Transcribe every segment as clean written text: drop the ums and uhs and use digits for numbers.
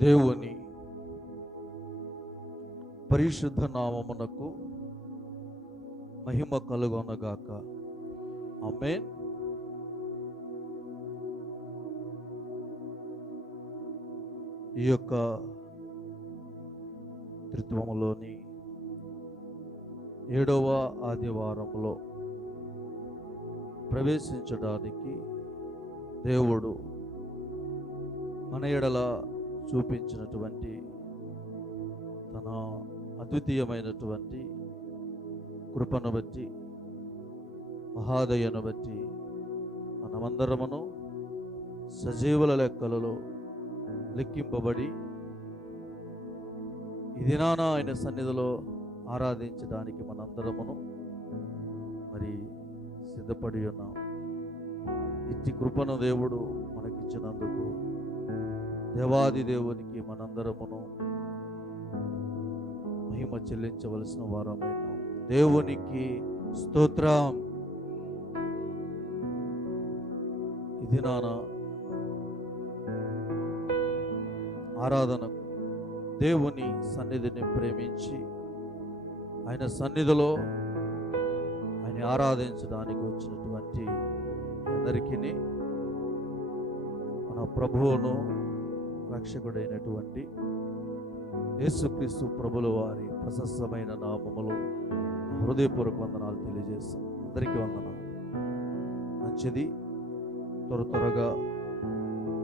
దేవుని పరిశుద్ధ నామమునకు మహిమ కలుగొనగాక. ఆమేన్. ఈ యొక్క త్రిత్వములోని 7వ ఆదివారంలో ప్రవేశించడానికి దేవుడు మన ఎడల చూపించినటువంటి తన అద్వితీయమైనటువంటి కృపను బట్టి, మహాదయను బట్టి మనమందరమును సజీవుల లెక్కలలో లెక్కింపబడి ఈ దినాన ఆయన సన్నిధిలో ఆరాధించడానికి మనందరమును మరి సిద్ధపడి ఉన్నాం. ఇట్టి కృపను దేవుడు మనకిచ్చినందుకు దేవాది దేవునికి మనందరమును మహిమ చెల్లించవలసిన వారమైన దేవునికి స్తోత్రం. ఇది నాన్న ఆరాధనకు దేవుని సన్నిధిని ప్రేమించి ఆయన సన్నిధిలో ఆయన ఆరాధించడానికి వచ్చినటువంటి అందరికీ మన ప్రభువును రక్షకుడైనటువంటి యేసుక్రీస్తు ప్రభుల వారి ప్రశస్తమైన నామములో హృదయపూర్వక వందనాలు తెలియజేస్తాం. అందరికీ వందనాలు. మంచిది. త్వరగా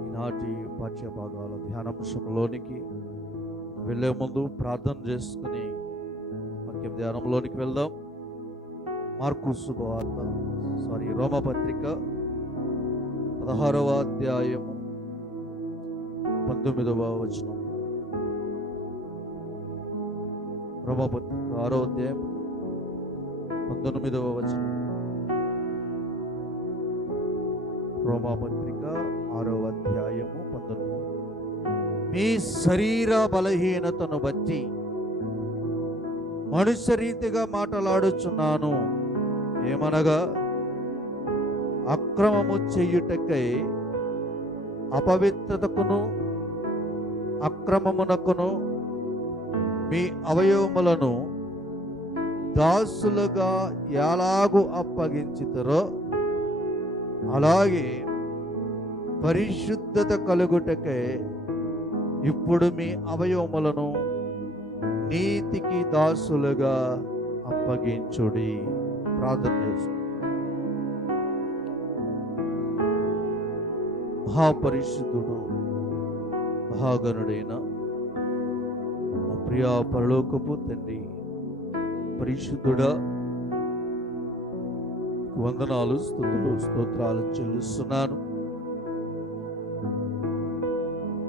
ఈనాటి పాఠ్యభాగాల ధ్యానాంశంలోనికి వెళ్ళే ముందు ప్రార్థన చేసుకుని వాక్య ధ్యానంలోనికి వెళ్దాం. మార్కు శుభవార్త రోమపత్రిక 16వ అధ్యాయము 19వ వచనం. రోమపత్రిక 6వ అధ్యాయం 19వ వచనం. రోమపత్రిక 6వ అధ్యాయము 19. మీ శరీర బలహీనతను బట్టి మనుష్య రీతిగా మాట్లాడుచున్నాను. ఏమనగా అక్రమము చెయ్యుటకై అపవిత్రతకును అక్రమమునకును మీ అవయవములను దాసులుగా ఎలాగూ అప్పగించుతారో అలాగే పరిశుద్ధత కలుగుటకై ఇప్పుడు మీ అవయవములను నీతికి దాసులుగా అప్పగించుడి. ప్రార్థన చేసు. మహాపరిశుద్ధుడు మహాగణుడైన మా ప్రియ పరలోకపు తండ్రి, పరిశుద్ధుడా, వందనాలు, స్తుతులు, స్తోత్రాలు చెల్లిస్తున్నాను.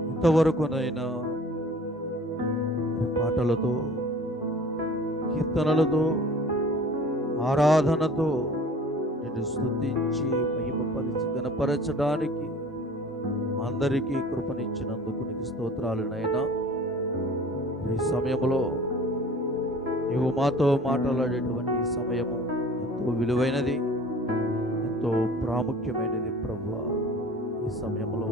ఇంతవరకునైనా పాటలతో, కీర్తనలతో, ఆరాధనతో నేను స్తుతించి మహిమపరిచి గణపరచడానికి అందరికీ కృపనిచ్చినందుకు నీకు స్తోత్రాలు నైనా. ఈ సమయంలో నీవు మాతో మాట్లాడేటువంటి సమయము ఎంతో విలువైనది, ఎంతో ప్రాముఖ్యమైనది ప్రభువా. ఈ సమయంలో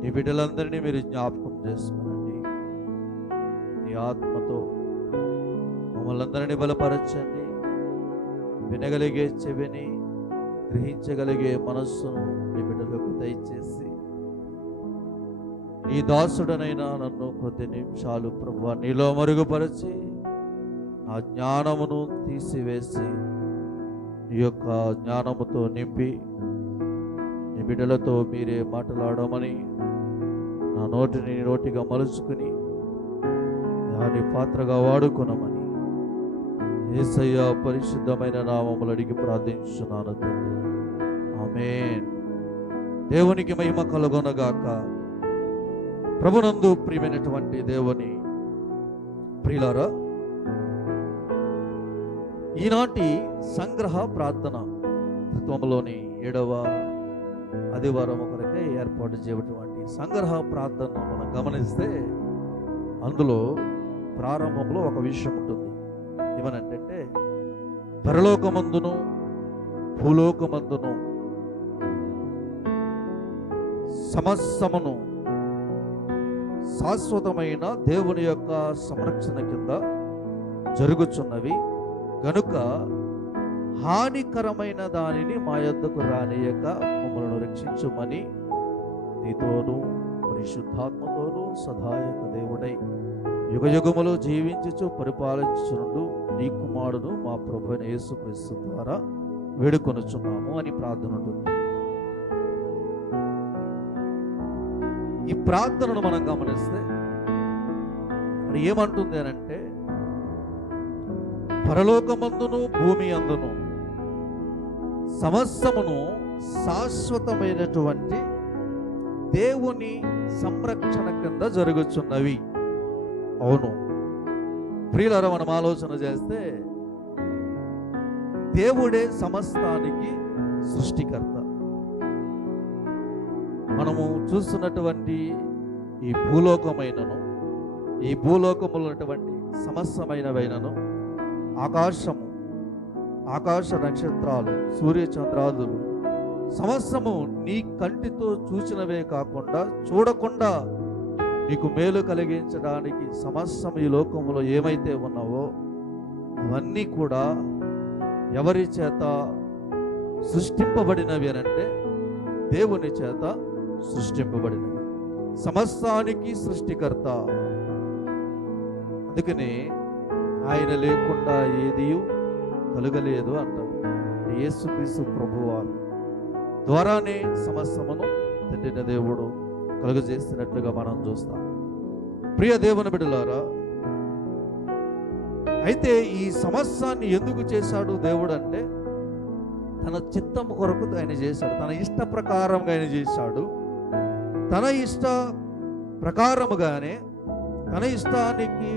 నీ బిడ్డలందరినీ మీరు జ్ఞాపకం చేసుకునండి. నీ ఆత్మతో మమ్మల్ని అందరినీ బలపరచండి. వినగలిగే చెవిని, గ్రహించగలిగే మనస్సును నీ బిడ్డలకు దయచేసి నీ దాసుడనైనా నన్ను కొద్ది నిమిషాలు ప్రభువా నీలో మరుగుపరిచి నా జ్ఞానమును తీసివేసి నీ యొక్క జ్ఞానముతో నింపి నీ బిడ్డలతో మీరే మాట్లాడమని, నా నోటిని నోటిగా మలుచుకుని దాని పాత్రగా వాడుకునమని యేసయ్య పరిశుద్ధమైన నామములు అడిగి ప్రార్థించుచున్నాను తండ్రి. ఆమేన్. దేవునికి మహిమ కలుగొనగాక. ప్రభునందు ప్రియమైనటువంటి దేవుని ప్రియులారా, ఈనాటి సంగ్రహ ప్రార్థన త్రిత్వములోని 7వ ఆదివారం కొరకే ఏర్పాటు చేయబడినటువంటి సంగ్రహ ప్రార్థన మనం గమనిస్తే అందులో ప్రారంభంలో ఒక విషయం ఉంటుంది. ఏమనంటే పరలోకమందును భూలోకమందును సమస్తమును శాశ్వతమైన దేవుని యొక్క సంరక్షణ కింద జరుగుచున్నవి గనుక హానికరమైన దానిని మా యొద్దకు రానియక మమ్మల్ని రక్షించుమని నీతోనూ పరిశుద్ధాత్మతోనూ సదాయక దేవుడై యుగయుగములో జీవించుచు పరిపాలించుచుండు నీ కుమారుడు మా ప్రభువైన యేసుక్రీస్తు ద్వారా వేడుకొనుచున్నాము అని ప్రార్థన ఉంటుంది. ఈ ప్రార్థనను మనం గమనిస్తే అక్కడ ఏమంటుంది అని అంటే, పరలోకమందును భూమి అందును సమస్తమును శాశ్వతమైనటువంటి దేవుని సంరక్షణ కింద జరుగుచున్నవి. అవును ప్రియులారా, మనం ఆలోచన చేస్తే దేవుడే సమస్తానికి సృష్టికర్త. మనము చూస్తున్నటువంటి ఈ భూలోకమైనను ఈ భూలోకములో ఉన్నటువంటి సమస్తమైనవైనను ఆకాశము, ఆకాశ నక్షత్రాలు, సూర్యచంద్రాదులు సమస్తము నీ కంటితో చూసినవే కాకుండా చూడకుండా నీకు మేలు కలిగించడానికి సమస్తం ఈ లోకములో ఏమైతే ఉన్నావో అవన్నీ కూడా ఎవరి చేత సృష్టింపబడినవి అనంటే దేవుని చేత సృష్టింపబడినవి. సమస్తానికి సృష్టికర్త. అందుకని ఆయన లేకుండా ఏది కలుగలేదు అంటారు. యేసుక్రీస్తు ప్రభువారు ద్వారానే సమస్తమును తండ్రిన దేవుడు కలుగజేసినట్లుగా మనం చూస్తాం. ప్రియ దేవుని బిడ్డలారా, అయితే ఈ సమస్యాన్ని ఎందుకు చేశాడు దేవుడు అంటే తన చిత్తం కొరకు ఆయన చేశాడు. తన ఇష్ట ప్రకారంగా ఆయన చేశాడు. తన ఇష్ట ప్రకారముగానే, తన ఇష్టానికి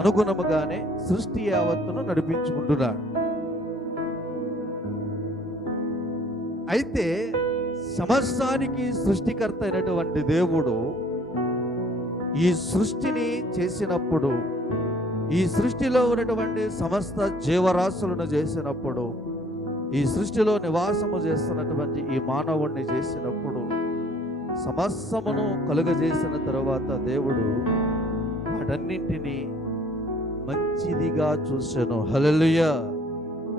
అనుగుణముగానే సృష్టి యావత్తును నడిపించుకుంటున్నాడు. అయితే సమస్తానికి సృష్టికర్త అయినటువంటి దేవుడు ఈ సృష్టిని చేసినప్పుడు, ఈ సృష్టిలో ఉన్నటువంటి సమస్త జీవరాశులను చేసినప్పుడు, ఈ సృష్టిలో నివాసము చేస్తున్నటువంటి ఈ మానవుణ్ణి చేసినప్పుడు, సమస్తమును కలుగజేసిన తరువాత దేవుడు వాటన్నింటినీ మంచిదిగా చూశాను. హల్లెలూయా.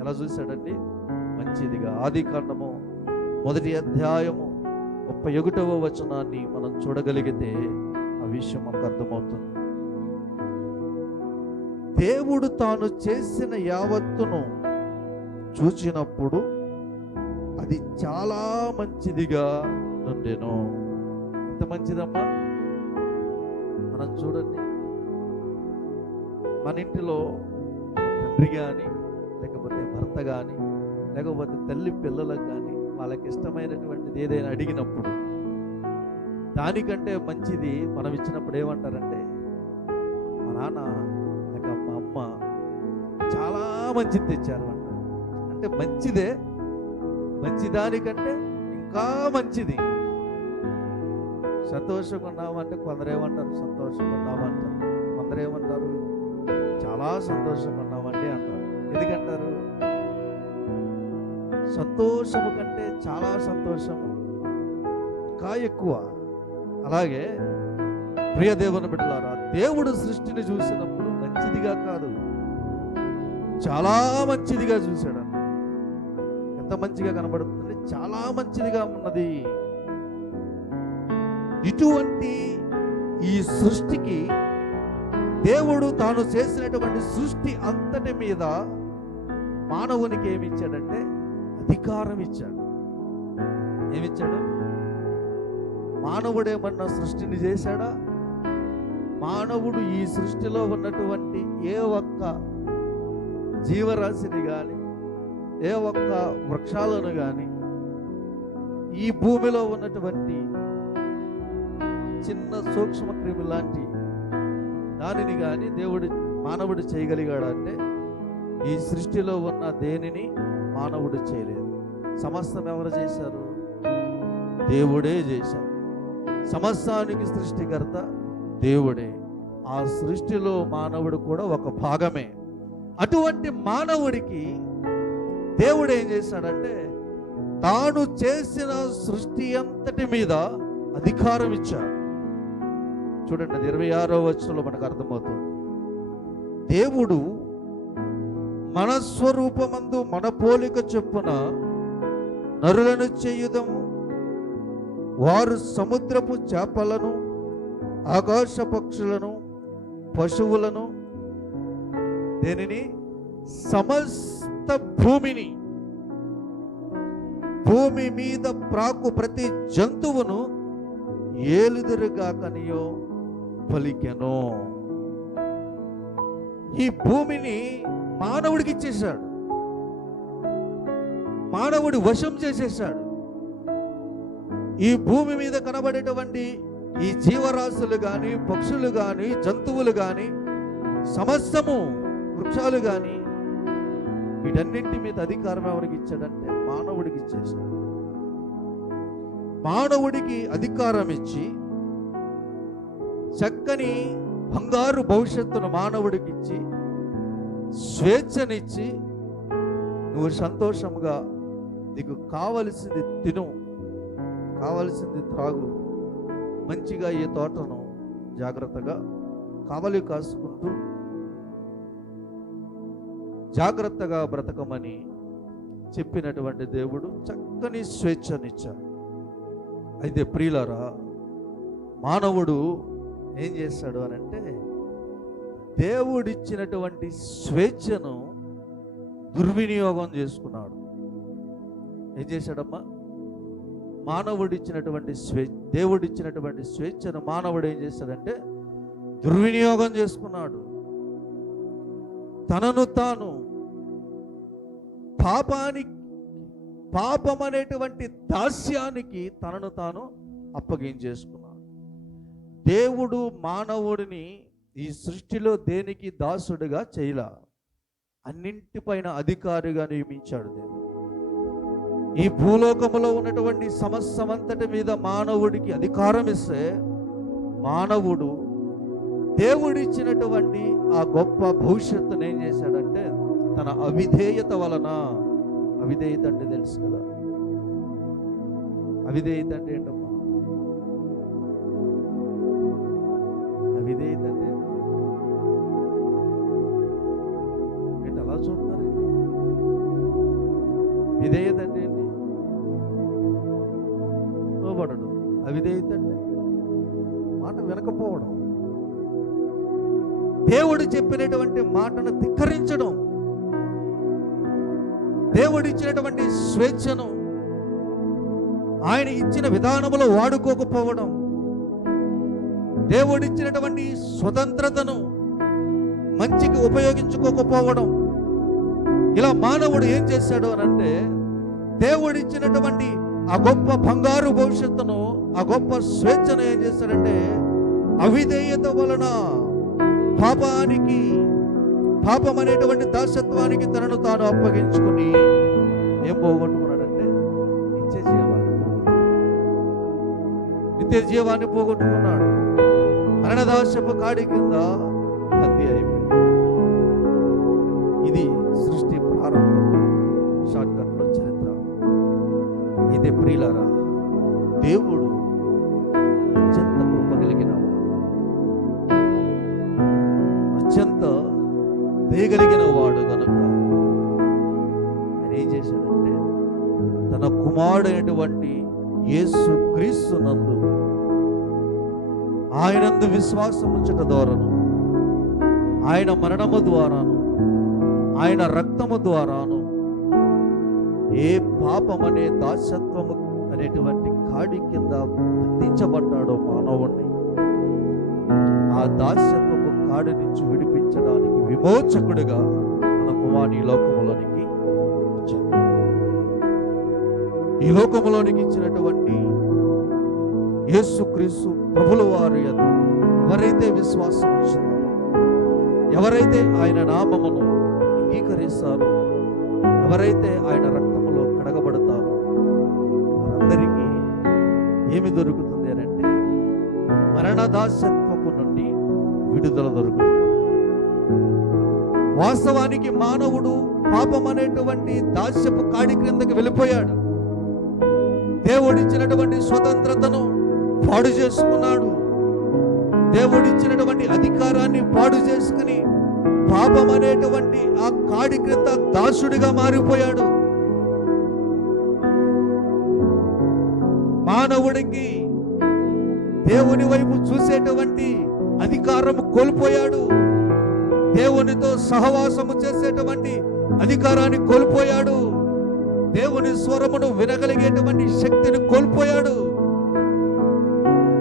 ఎలా చూశాడండి? మంచిదిగా. ఆదికాండము 1వ అధ్యాయము 31వ వచనాన్ని మనం చూడగలిగితే ఆ విషయం మనకు అర్థమవుతుంది. దేవుడు తాను చేసిన యావత్తును చూచినప్పుడు అది చాలా మంచిదిగా ఉండెను. ఎంత మంచిదమ్మా! మనం చూడండి, మన ఇంటిలో తండ్రి కానీ, లేకపోతే భర్త కానీ, లేకపోతే తల్లి పిల్లలకు కానీ వాళ్ళకి ఇష్టమైనటువంటిది ఏదైనా అడిగినప్పుడు దానికంటే మంచిది మనం ఇచ్చినప్పుడు ఏమంటారంటే, మా నాన్న లేక మా అమ్మ చాలా మంచిది తెచ్చారు అంటారు. అంటే మంచిదే, మంచిదానికంటే ఇంకా మంచిది. సంతోషంగా ఉన్నామంటే కొందరేమంటారు సంతోషంగా ఉన్నామంటారు, కొందరేమంటారు చాలా సంతోషంగా ఉన్నామండి అంటారు. ఎందుకంటారు? సంతోషము కంటే చాలా సంతోషము ఇంకా ఎక్కువ. అలాగే ప్రియ దేవుని బిడ్డలారా, దేవుడు సృష్టిని చూసినప్పుడు మంచిదిగా కాదు, చాలా మంచిదిగా చూశాడు. ఎంత మంచిగా కనబడుతుంది? చాలా మంచిదిగా ఉన్నది. ఇటువంటి ఈ సృష్టికి దేవుడు తాను చేసినటువంటి సృష్టి అంతటి మీద మానవునికి ఏమిచ్చాడంటే అధికారం ఇచ్చాడు. ఏమిచ్చాడు? మానవుడేమన్నా సృష్టిని చేశాడా? మానవుడు ఈ సృష్టిలో ఉన్నటువంటి ఏ ఒక్క జీవరాశిని కానీ, ఏ ఒక్క వృక్షాలను కానీ, ఈ భూమిలో ఉన్నటువంటి చిన్న సూక్ష్మ క్రిమి లాంటి దానిని కానీ మానవుడు చేయగలిగాడంటే ఈ సృష్టిలో ఉన్న దేనిని మానవుడు చేయలేదు. సమస్తం ఎవరు చేశారు? దేవుడే చేశారు. సమస్తానికి సృష్టికర్త దేవుడే. ఆ సృష్టిలో మానవుడు కూడా ఒక భాగమే. అటువంటి మానవుడికి దేవుడు ఏం చేశాడంటే తాను చేసిన సృష్టి అంతటి మీద అధికారం ఇచ్చాడు. చూడండి, అది 26వ వచనంలో మనకు అర్థమవుతుంది. దేవుడు మన స్వరూపమందు మన పోలిక చొప్పున నరులను చేయుదము, వారు సముద్రపు చేపలను, ఆకాశ పక్షులను, పశువులను, దేనిని, సమస్త భూమిని, భూమి మీద ప్రాకు ప్రతి జంతువును ఏలుదురుగాకనియో పలికెను. ఈ భూమిని మానవుడికి ఇచ్చేశాడు, మానవుడి వశం చేసేశాడు. ఈ భూమి మీద కనబడేటువంటి ఈ జీవరాశులు కానీ, పక్షులు కానీ, జంతువులు కానీ, సమస్తము, వృక్షాలు కానీ, వీటన్నింటి మీద అధికారం ఎవరికి ఇచ్చాడంటే మానవుడికి ఇచ్చేశాడు. మానవుడికి అధికారం ఇచ్చి చక్కని బంగారు భవిష్యత్తును మానవుడికి ఇచ్చి స్వేచ్ఛనిచ్చి, నువ్వు సంతోషంగా నీకు కావలసింది తిను, కావలసింది త్రాగు, మంచిగా ఈ తోటను జాగ్రత్తగా కావలి కాసుకుంటూ జాగ్రత్తగా బ్రతకమని చెప్పినటువంటి దేవుడు చక్కని స్వేచ్ఛనిచ్చాడు. అయితే ప్రియులారా, మానవుడు ఏం చేస్తాడు అని అంటే, దేవుడిచ్చినటువంటి స్వేచ్ఛను దుర్వినియోగం చేసుకున్నాడు. ఏం చేశాడమ్మా? మానవుడిచ్చినటువంటి దేవుడిచ్చినటువంటి స్వేచ్ఛను మానవుడు ఏం చేశాడంటే దుర్వినియోగం చేసుకున్నాడు. తనను తాను పాపం అనేటువంటి దాస్యానికి తనను తాను అప్పగించేసుకున్నాడు. దేవుడు మానవుడిని ఈ సృష్టిలో దేనికి దాసుడిగా చేయలా, అన్నింటిపైన అధికారిగా నియమించాడు దేవుడు. ఈ భూలోకములో ఉన్నటువంటి సమస్తమంతటి మీద మానవుడికి అధికారం ఇస్తే, మానవుడు దేవుడిచ్చినటువంటి ఆ గొప్ప భవిష్యత్తును ఏం చేశాడంటే తన అవిధేయత వలన, అవిధేయత అంటే తెలుసు కదా, అవిధేయత అంటే ఏంటమ్మా? అవిధేయత అంటే ఏంటి అలా చూస్తున్నారండి? విధేయత అంటే ఏంటి? లోబడడు. అవిధేయత అంటే మాట వినకపోవడం, దేవుడు చెప్పినటువంటి మాటను ధిక్కరించడం, దేవుడు ఇచ్చినటువంటి స్వేచ్ఛను ఆయన ఇచ్చిన విధానములో వాడుకోకపోవడం, దేవుడిచ్చినటువంటి స్వతంత్రతను మంచికి ఉపయోగించుకోకపోవడం. ఇలా మానవుడు ఏం చేశాడు అని అంటే, దేవుడిచ్చినటువంటి ఆ గొప్ప బంగారు భవిష్యత్తును, ఆ గొప్ప స్వేచ్ఛను ఏం చేశాడంటే అవిధేయత వలన పాపం అనేటువంటి దాసత్వానికి తనను తాను అప్పగించుకుని ఏం పోగొట్టుకున్నాడంటే నిత్య జీవాన్ని పోగొట్టుకున్నాడు. మరణదాస్యపు కాడి కింద బందీ అయిపోయింది. ఇది సృష్టి ప్రారంభం షార్ట్ కట్లో చరిత్ర. అయితే ప్రియులారా, దేవుడు అత్యంత కృప కలిగిన వాడు, అత్యంత దయగలిగిన వాడు కనుక ఆయన ఏం చేశాడంటే తన కుమారుడైనటువంటి యేసు క్రీస్తు నందు ఆయనందు విశ్వాసం ఉంచుట ద్వారాను, ఆయన మరణము ద్వారాను, ఆయన రక్తము ద్వారాను ఏ పాపం అనే దాస్యత్వము అనేటువంటి కాడి కింద బంధించబడ్డాడో మానవుణ్ణి, ఆ దాస్యత్వపు కాడి నుంచి విడిపించడానికి విమోచకుడిగా తన కుమారుని లోకములోనికి ఇచ్చాడు. ఈ లోకములోనికి ఇచ్చినటువంటి యేసుక్రీస్తు ప్రభుల వారి యందు ఎవరైతే విశ్వాసం ఉంచుతారో, ఎవరైతే ఆయన నామమును అంగీకరిస్తారో, ఎవరైతే ఆయన రక్తములో కడగబడతారో వారందరికీ ఏమి దొరుకుతుంది అని అంటే మరణదాస్యత్వపు నుండి విడుదల దొరుకుతుంది. వాస్తవానికి మానవుడు పాపం అనేటువంటి దాస్యపు కాడి క్రిందకి వెళ్ళిపోయాడు. దేవుడిచ్చినటువంటి స్వతంత్రతను పాడు చేసుకున్నాడు. దేవుడిచ్చినటువంటి అధికారాన్ని పాడు చేసుకుని పాపం అనేటువంటి ఆ కాడి క్రింద దాసుడిగా మారిపోయాడు. మానవుడికి దేవుని వైపు చూసేటువంటి అధికారం కోల్పోయాడు. దేవునితో సహవాసము చేసేటువంటి అధికారాన్ని కోల్పోయాడు. దేవుని స్వరమును వినగలిగేటువంటి శక్తిని కోల్పోయాడు.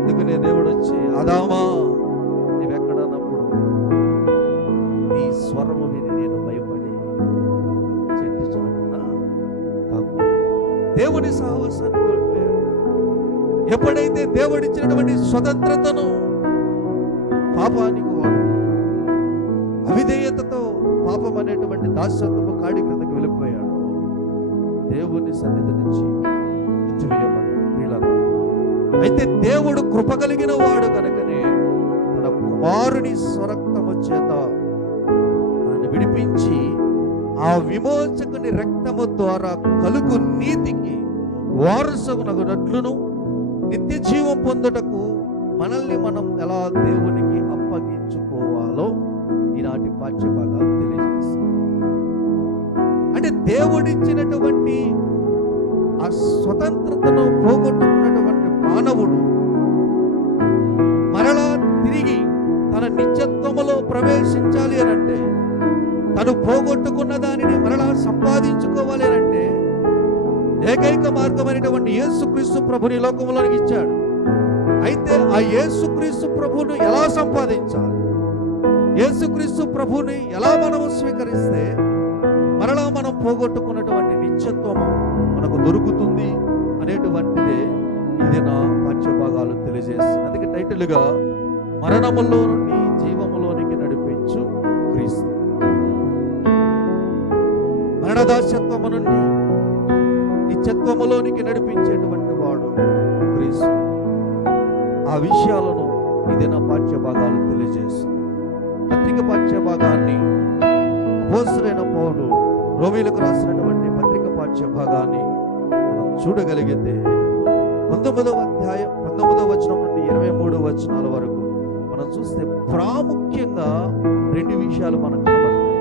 అందుకనే దేవుడు వచ్చి, ఆదామా నీవెక్కడన్నప్పుడు నీ స్వరము విని నేను భయపడి చెట్టు చాటున తాగు. దేవుని సహవాసాన్ని కోల్పోయాడు. ఎప్పుడైతే దేవుడిచ్చినటువంటి స్వతంత్రతను పాపానికి వాడు అవిధేయతతో పాపం అనేటువంటి దాస్యత్వపు కాడి క్రిందకి వెళ్ళిపోయాడు, దేవుని సన్నిధి నుంచి ఎత్తివేయబడ్డాడు. ప్రియులారా, అయితే దేవుడు కృప కలిగిన వాడు కనుకనే తన కుమారుని స్వరక్తము చేత తనని విడిపించి ఆ విమోచకుని రక్తము ద్వారా కలుగు నీతికి వారసునగునట్లును నిత్య జీవం పొందుటకు మనల్ని మనం ఎలా దేవునికి అప్పగించుకోవాలో ఈనాటి పాఠ్యభాగాలు తెలియజేస్తాయి. అంటే దేవుడిచ్చినటువంటి ఆ స్వతంత్రతను పోగొట్టుకున్నటువంటి మానవుడు మరలా తిరిగి తన నిత్యత్వములో ప్రవేశించాలి అనంటే, తను పోగొట్టుకున్న దానిని మరలా సంపాదించుకోవాలి అనంటే ఏకైక మార్గమైనటువంటి యేసుక్రీస్తు ప్రభుని లోకంలోనికి ఇచ్చాడు. అయితే ఆ యేసుక్రీస్తు ప్రభువును ఎలా సంపాదించాలి, యేసుక్రీస్తు ప్రభుని ఎలా మనము స్వీకరిస్తే మరలా మనం పోగొట్టుకున్నటువంటి నిత్యత్వము మనకు దొరుకుతుంది అనేటువంటిదే ఇది నా పాఠ్యభాగాలు తెలియజేస్తుంది. అందుకే టైటిల్గా మరణములో నుండి జీవములోనికి నడిపించు క్రీస్తు. మరణదాస్యత్వము నుండి నిత్యత్వములోనికి నడిపించేటువంటి వాడు క్రీస్తు. ఆ విషయాలను ఇది నా పాఠ్యభాగాలు తెలియజేస్తుంది. పత్రిక పాఠ్యభాగాన్ని అపోస్తలుడైన పౌలు రోమీయులకు రాసినటువంటి పత్రిక పాఠ్యభాగాన్ని మనం చూడగలిగితే 19వ అధ్యాయం 19వ వచనం నుండి 23వ వచనాల వరకు మనం చూస్తే ప్రాముఖ్యంగా రెండు విషయాలు మనకు కనబడతాయి.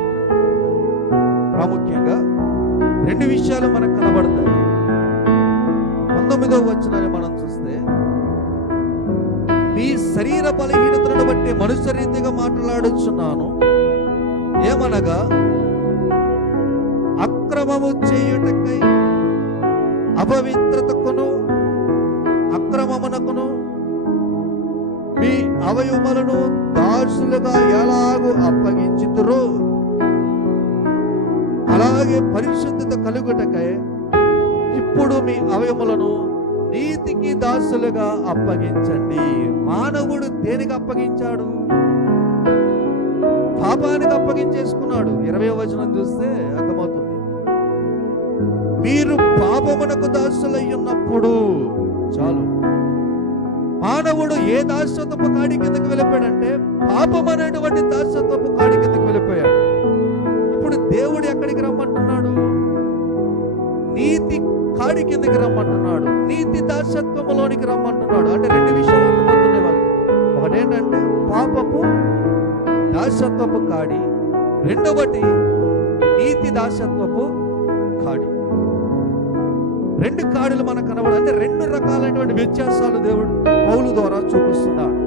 ప్రాముఖ్యంగా రెండు విషయాలు మనకు కనబడతాయి. 19వ వచనాన్ని మనం చూస్తే, మీ శరీర బలహీనతలను బట్టి మనుష్య రీతిగా మాట్లాడుచున్నాను, ఏమనగా అక్రమము చేయుటకై అపవిత్రతకును అక్రమమునకును మీ అవయవములను దాసులుగా ఎలాగూ అప్పగించుదురో అలాగే పరిశుద్ధత కలుగుటకై ఇప్పుడు మీ అవయవములను నీతికి దాసులుగా అప్పగించండి. మానవుడు దేనికి అప్పగించాడు? పాపానికి అప్పగించేసుకున్నాడు. 20వ వచనం చూస్తే అర్థమవుతుంది. మీరు పాపమునకు దాసులై ఉన్నప్పుడు చాలు. మానవుడు ఏ దాస్యత్వపు కాడి కిందకి వెళ్ళిపోయాడంటే పాపం అనేటువంటి దాస్యత్వపు కాడి కిందకి వెళ్ళిపోయాడు. ఇప్పుడు దేవుడు ఎక్కడికి రమ్మంటున్నాడు? నీతి కాడి కిందకి రమ్మంటున్నాడు, నీతి దాస్యత్వములోనికి రమ్మంటున్నాడు. అంటే రెండు విషయాలు అర్థమవుతున్నాయి వాళ్ళు. ఒకటేంటంటే పాపపు దాస్యత్వపు కాడి, రెండవది నీతి దాస్యత్వపు కాడి. రెండు కాడులు మనకు కనబడు. అంటే రెండు రకాలైనటువంటి వ్యత్యాసాలు దేవుడు పౌలు ద్వారా చూపిస్తున్నాడు.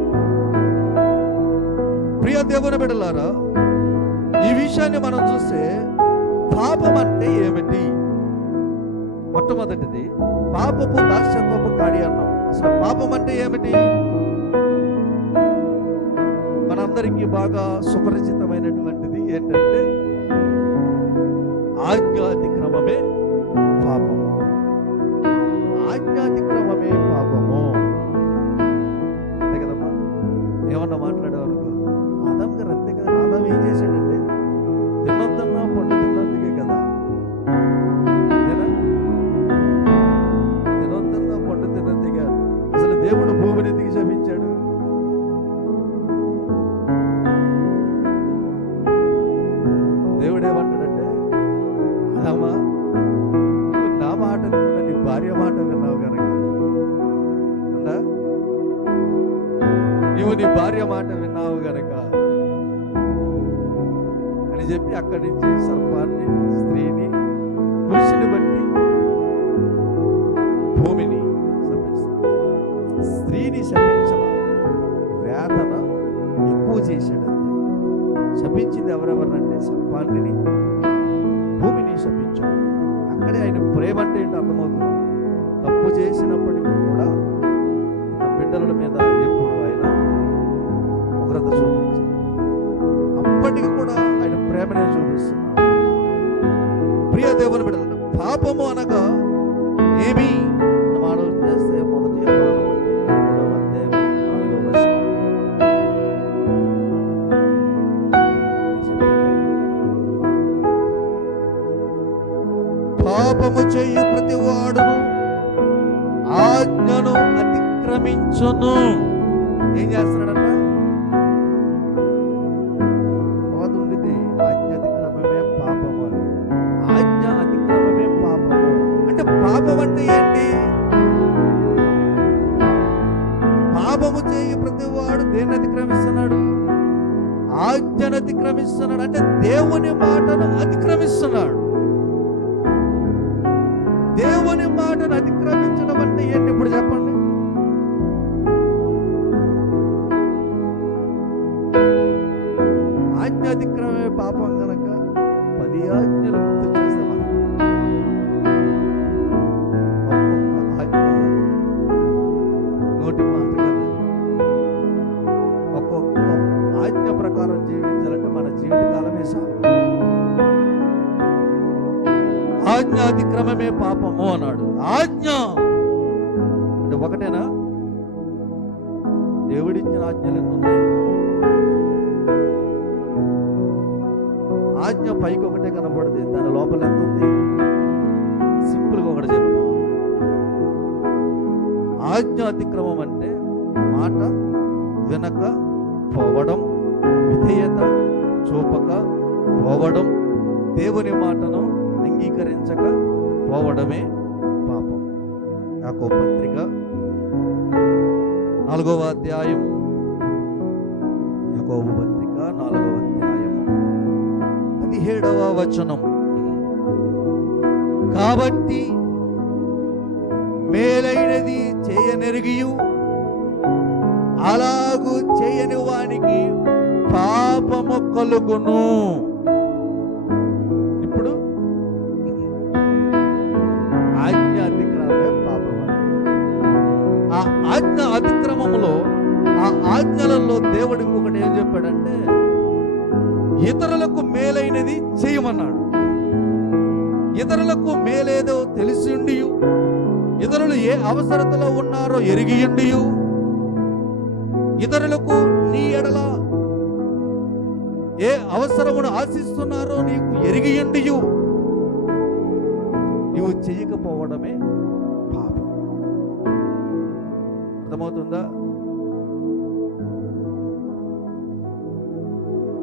ప్రియ దేవుని బిడ్డలారా, ఈ విషయాన్ని మనం చూస్తే పాపం అంటే ఏమిటి? మొట్టమొదటిది పాపపు దాస్యత్వపు కాడి అన్నాం. అసలు పాపం అంటే ఏమిటి? మనందరికీ బాగా సుపరిచితమైనటువంటిది ఏంటంటే ఆజ్ఞాతిక్రమమే పాపము. ఆజ్ఞాతిక్రమమే పాపము. అంతే కదమ్మా. ఏమన్నా మాట్లాడేవారు ఆదాం గారు అంతే కదా. ఆదాం ఏం చేశాడంటే తిన్నొద్దన్నా పండు తిన్నందుకే కదా. తినొద్దన్నా పండు తిన్నందుకే. అసలు దేవుడు భూమిని ఎందుకు శపించాడు? దేవుడు ఏమంటాడంటే, ఆదామా నా మాట విన్నా, నీ భార్య మాట విన్నావు కనుక నీ నీవు నీ భార్య మాట విన్నావు గనక అని చెప్పి అక్కడి నుంచి సర్పాన్ని, స్త్రీని, పురుషుని బట్టి భూమిని శపిస్తాడు. స్త్రీని శపించాల, వేదన ఎక్కువ చేశాడు. శపించింది ఎవరెవరంటే సర్పాన్ని, భూమిని శపించాడు. అక్కడే ఆయన ప్రేమ అంటే ఏంటో అర్థమవుతుంది. తప్పు చేసినప్పటికీ కూడా తన బిడ్డల మీద ఎప్పుడు ఆయన ఉగ్రత చూపించాడు. అప్పటికి కూడా ఆయన ప్రేమనే చూపిస్తున్నాడు. ప్రియ దేవుని బిడ్డలు, పాపము అనగా ఏమి మనం ఆలోచన చేస్తే మొదటి పాపము చేయు ప్రతి వాడును ఆజ్ఞను అతిక్రమించును. ఏం చేస్తున్నాడంట? ఉంది ఆజ్ఞ అతిక్రమమే పాపము అని. ఆజ్ఞ అతిక్రమమే పాపము అంటే పాపం అంటే ఏంటి? పాపము చేయు ప్రతి వాడు దేన్ని అతిక్రమిస్తున్నాడు? ఆజ్ఞను అతిక్రమిస్తున్నాడు. అంటే దేవుని మాటను అతిక్రమిస్తున్నాడు. దేవుని మాటను అతిక్రమించడం అంటే ఏంటి ఇప్పుడు చెప్పండి? ఆజ్ఞ అతిక్రమే పాపం కనుక 10 ఆజ్ఞలు గుర్తు చేస్తే మనం ఒక్కొక్క ఆజ్ఞ నోటి మాట కదా. ఒక్కొక్క ఆజ్ఞ ప్రకారం జీవించాలంటే మన జీవితకాలమే సాగు. ఆజ్ఞ అతిక్రమమే పాపము అన్నాడు. ఆజ్ఞ అంటే ఒకటేనా? దేవుడిచ్చిన ఆజ్ఞలు ఎన్ని ఉన్నాయి? ఆజ్ఞ పైకి ఒకటే కనబడుతుంది, దాని లోపల ఎంత ఉంది? సింపుల్గా ఒకటి చెప్తా. ఆజ్ఞ అతిక్రమం అంటే మాట వినక పోవడం, విధేయత చూపక పోవడం, దేవుని మాటను అంగీకరించక పోవడమే పాపం. యాకోబు పత్రిక 4వ అధ్యాయము, యాకోబు పత్రిక 4వ అధ్యాయము 17వ వచనం. కాబట్టి మేలైనది చేయనెరిగియు అలాగూ చేయని వానికి పాపము కలుగును. ఇప్పుడు ఆజ్ఞ అతిక్రమమే పాపం. ఆ ఆజ్ఞ అతిక్రమములో, ఆ ఆజ్ఞలలో దేవుడు ఇంకొకటి ఏం చెప్పాడంటే ఇతరులకు మేలైనది చేయమన్నాడు. ఇతరులకు మేలేదో తెలిసి ఉండి, ఇతరులు ఏ అవసరతలో ఉన్నారో ఎరిగియుండి, ఇతరులకు నీ ఎడల ఏ అవసరమును ఆశిస్తున్నారో నీకు ఎరిగియుండి నీవు చెయ్యకపోవడమే పాపం. అర్థమవుతుందా?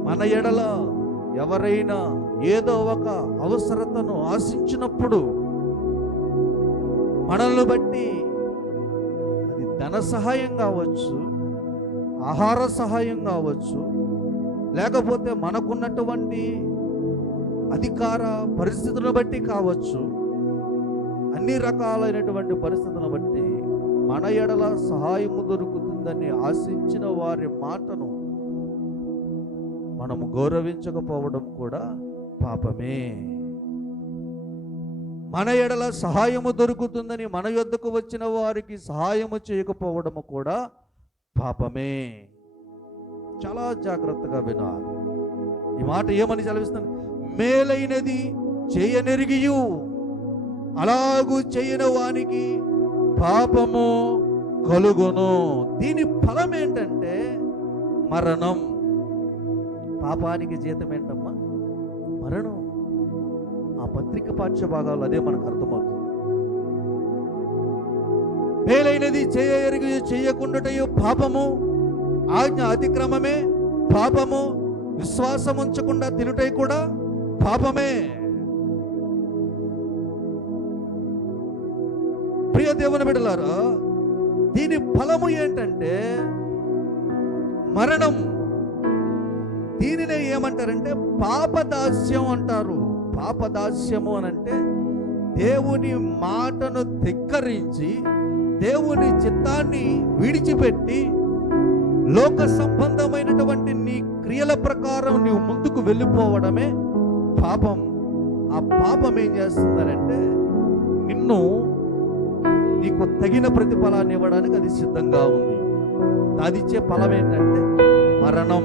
మన ఎడల ఎవరైనా ఏదో ఒక అవసరతను ఆశించినప్పుడు మనల్ని బట్టి అది ధన సహాయం కావచ్చు, ఆహార సహాయం కావచ్చు, లేకపోతే మనకున్నటువంటి అధికార పరిస్థితులను బట్టి కావచ్చు, అన్ని రకాలైనటువంటి పరిస్థితులను బట్టి మన ఎడల సహాయము దొరుకుతుందని ఆశించిన వారి మాటను మనము గౌరవించకపోవడం కూడా పాపమే. మన ఎడల సహాయము దొరుకుతుందని మన యొద్దకు వచ్చిన వారికి సహాయము చేయకపోవడము కూడా పాపమే. చాలా జాగ్రత్తగా వినాలి. ఈ మాట ఏమని చదివిస్తాను? మేలైనది చేయనెరిగియు అలాగూ చేయని వానికి పాపము కలుగును. దీని ఫలం ఏంటంటే మరణం. పాపానికి జీతం ఏంటమ్మా? మరణం. ఆ పత్రిక పాఠ్య భాగాలు అదే మనకు అర్థమవుతుంది. మేలైనది చేయెరిగి చేయకుండాటయు పాపము, ఆజ్ఞ అతిక్రమమే పాపము, విశ్వాసం ఉంచకుండా తినుటై కూడా పాపమే. ప్రియ దేవుని బిడ్డలారా, దీని ఫలము ఏంటంటే మరణం. దీనినే ఏమంటారంటే పాపదాస్యం అంటారు. పాపదాస్యము అనంటే దేవుని మాటను ధిక్కరించి దేవుని చిత్తాన్ని విడిచిపెట్టి లోక సంబంధమైనటువంటి నీ క్రియల ప్రకారం నీవు ముందుకు వెళ్ళిపోవడమే పాపం. ఆ పాపం ఏం చేస్తుందనంటే నిన్ను నీకు తగిన ప్రతిఫలాన్ని ఇవ్వడానికి అది సిద్ధంగా ఉంది. అది ఇచ్చే ఫలం ఏంటంటే మరణం.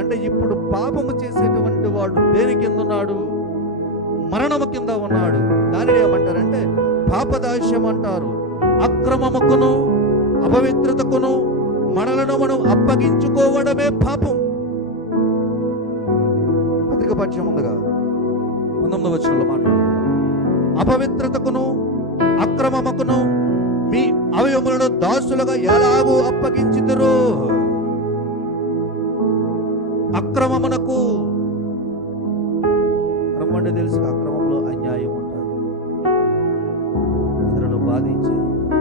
అంటే ఇప్పుడు పాపము చేసేటువంటి వాడు దేని కింద ఉన్నాడు? మరణము కింద ఉన్నాడు. దానిని ఏమంటారంటే పాపదాస్యం అంటారు. అక్రమముకును అపవిత్రతకును మనలను మనం అప్పగించుకోవడమే పాపం. పత్రికపక్షం ముందుగా 19వ వచనంలో మాట్లాడుతున్నాం. అపవిత్రతకును అక్రమముకును మీ అవయములను దాసులుగా ఎలాగూ అప్పగించుదురు. అక్రమమునకు, అక్రమం అంటే తెలుసు, అక్రమంలో అన్యాయం ఉంటుంది, ఇతరులను బాధించేది ఉంటుంది,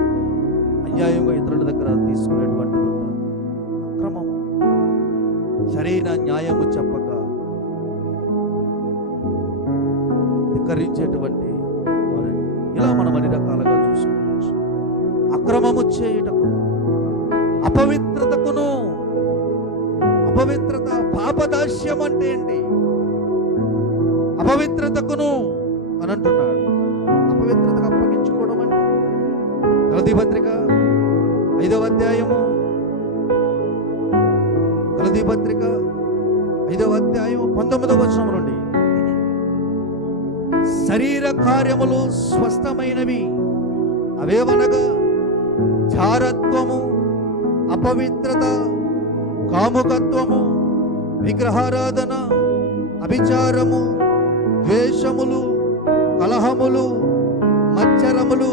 అన్యాయంగా ఇతరుల దగ్గర తీసుకునేటువంటిది ఉంటుంది. అక్రమము, సరైన న్యాయము చెప్పక ధిక్కరించేటువంటి వారిని ఇలా మనం అన్ని రకాలుగా చూసుకోవచ్చు. అక్రమము చేయుటకు, అపవిత్రతకును, అపవిత్రత పాపదాస్యం అంటే ఏంటి? అపవిత్రతకును అని అంటున్నాడు. అపవిత్రతకు అప్పగించుకోవడం అంటే గలతీ పత్రిక 5వ అధ్యాయము, గలతీ పత్రిక 5వ అధ్యాయము 19వ వచనం నుండి శరీర కార్యములు స్పష్టమైనవి, అవేవనగా జారత్వము, అపవిత్రత, కాముకత్వము, విగ్రహారాధన, అభిచారము, ద్వేషములు, కలహములు, మత్సరములు,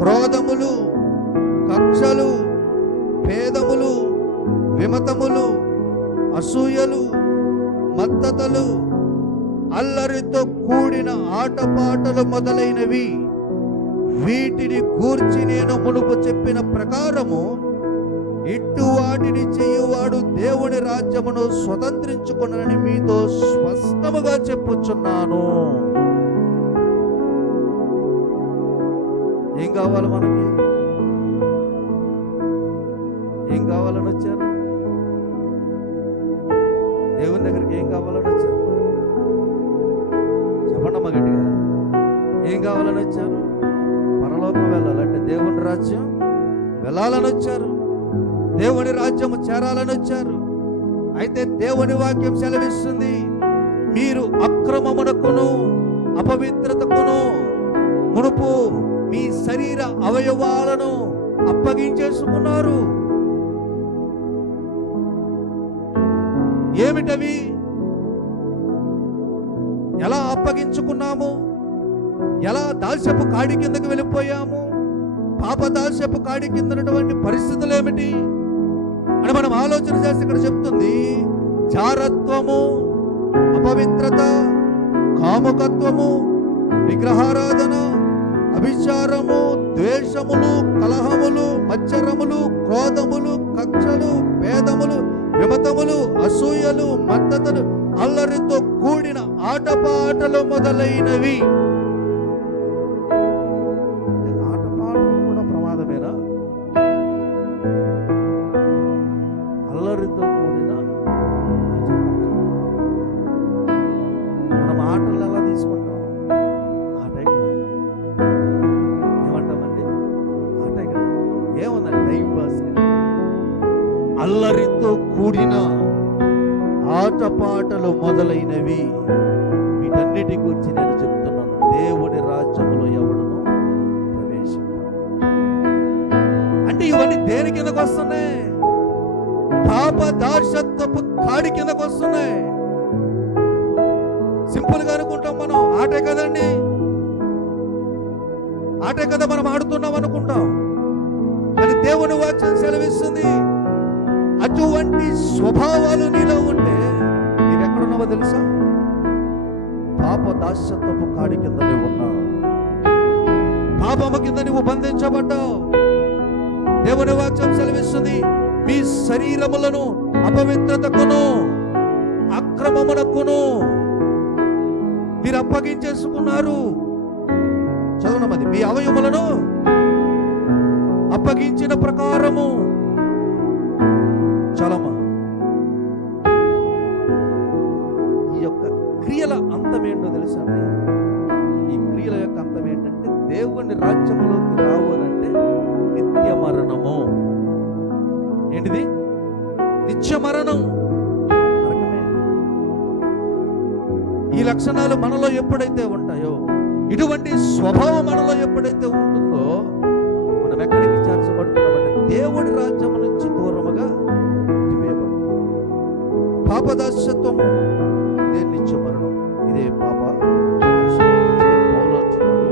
క్రోధములు, కక్షలు, భేదములు, విమతములు, అసూయలు, మత్తతలు, అల్లరితో కూడిన ఆటపాటలు మొదలైనవి. వీటిని గూర్చి నేను మునుపు చెప్పిన ప్రకారము ఇట్టు వాటిని చేయువాడు దేవుని రాజ్యమును స్వతంత్రించుకొనని మీతో స్పష్టముగా చెప్పుచున్నాను. ఏం కావాలి మనకి? ఏం కావాలని వచ్చారు? దేవుని దగ్గరికి ఏం కావాలని వచ్చారు? చెప్పండమ్మా గట్టిగా. ఏం కావాలని వచ్చారు? పరలోకం వెళ్ళాలంటే దేవుని రాజ్యం వెళ్ళాలని వచ్చారు, దేవుని రాజ్యము చేరాలని వచ్చారు. అయితే దేవుని వాక్యం సెలవిస్తుంది, మీరు అక్రమమునకును అపవిత్రతకును మునుపు మీ శరీర అవయవాలను అప్పగించేసుకున్నారు. ఏమిటవి? ఎలా అప్పగించుకున్నాము? ఎలా దాస్యపు కాడి కిందకి వెళ్ళిపోయాము? పాపదాస్యపు కాడి కింద ఉన్నటువంటి పరిస్థితులు ఏమిటి అని మనం ఆలోచన చేస్తే ఇక్కడ చెప్తుంది, జారత్వము, అపవిత్రత, కాముకత్వము, విగ్రహారాధన, అభిచారము, ద్వేషములు, కలహములు, మత్సరములు, క్రోధములు, కక్షలు, భేదములు, విమతములు, అసూయలు, మత్తతలు, అల్లరితో కూడిన ఆటపాటలు మొదలైనవి. ఆటపాటలు కూడా ప్రమాదమేనా? అల్లరితో కూడిన మనం ఆటలు ఎలా తీసుకుంటాం? ఆటే కదా. ఏమంటామండి? ఆటే కదా. ఏముందండి? Time pass. అల్లరితో కూడిన ఆటపాటలు మొదలైనవి. వీటన్నిటి గురించి నేను చెప్తున్నాను. దేవుని రాజ్యంలో ఎవడును ప్రవేశింపడు. అంటే ఇవన్నీ దేని కిందకు వస్తున్నాయి? పాపదాస్యత్వపు కాడి కిందకు వస్తున్నాయి. సింపుల్ గా అనుకుంటాం మనం, ఆటే కదండి, ఆటే కదా మనం ఆడుతున్నాం అనుకుంటాం. కానీ దేవుని వాక్యం సెలవిస్తుంది, అటువంటి స్వభావాలు నీలో ఉంటే నీవు ఎక్కడున్నావో తెలుసా? పాపదాస్యత్వపు కాడి కింద నువ్వు ఉన్నావు. పాపము కింద నువ్వు బంధించబడ్డావు. దేవుని వాక్యం సెలవిస్తుంది, మీ శరీరములను అపవిత్రతకును అక్రమమునకును మీరు అప్పగించేసుకున్నారు. చదవనమది, మీ అవయములను అప్పగించిన ప్రకారము. చలమా, ఈ యొక్క క్రియల అంతం ఏంటో తెలుసా? ఈ క్రియల యొక్క అంతం ఏంటంటే దేవుని రాజ్యములోకి రావాలంటే నిత్య మరణము. ఏంటిది? నిత్య మరణం, నరకమే. ఈ లక్షణాలు మనలో ఎప్పుడైతే ఉంటాయో, ఇటువంటి స్వభావం మనలో ఎప్పుడైతే ఉంటుందో, మనం ఎక్కడికి చేర్చబడుతున్నామంటే దేవుడి రాజ్యం నుంచి దూరముగా వేయబడుతుంది. పాపదాస్యత్వము ఇదే నిత్య మరణం, ఇదే పాప. పౌలు అంటున్నాడు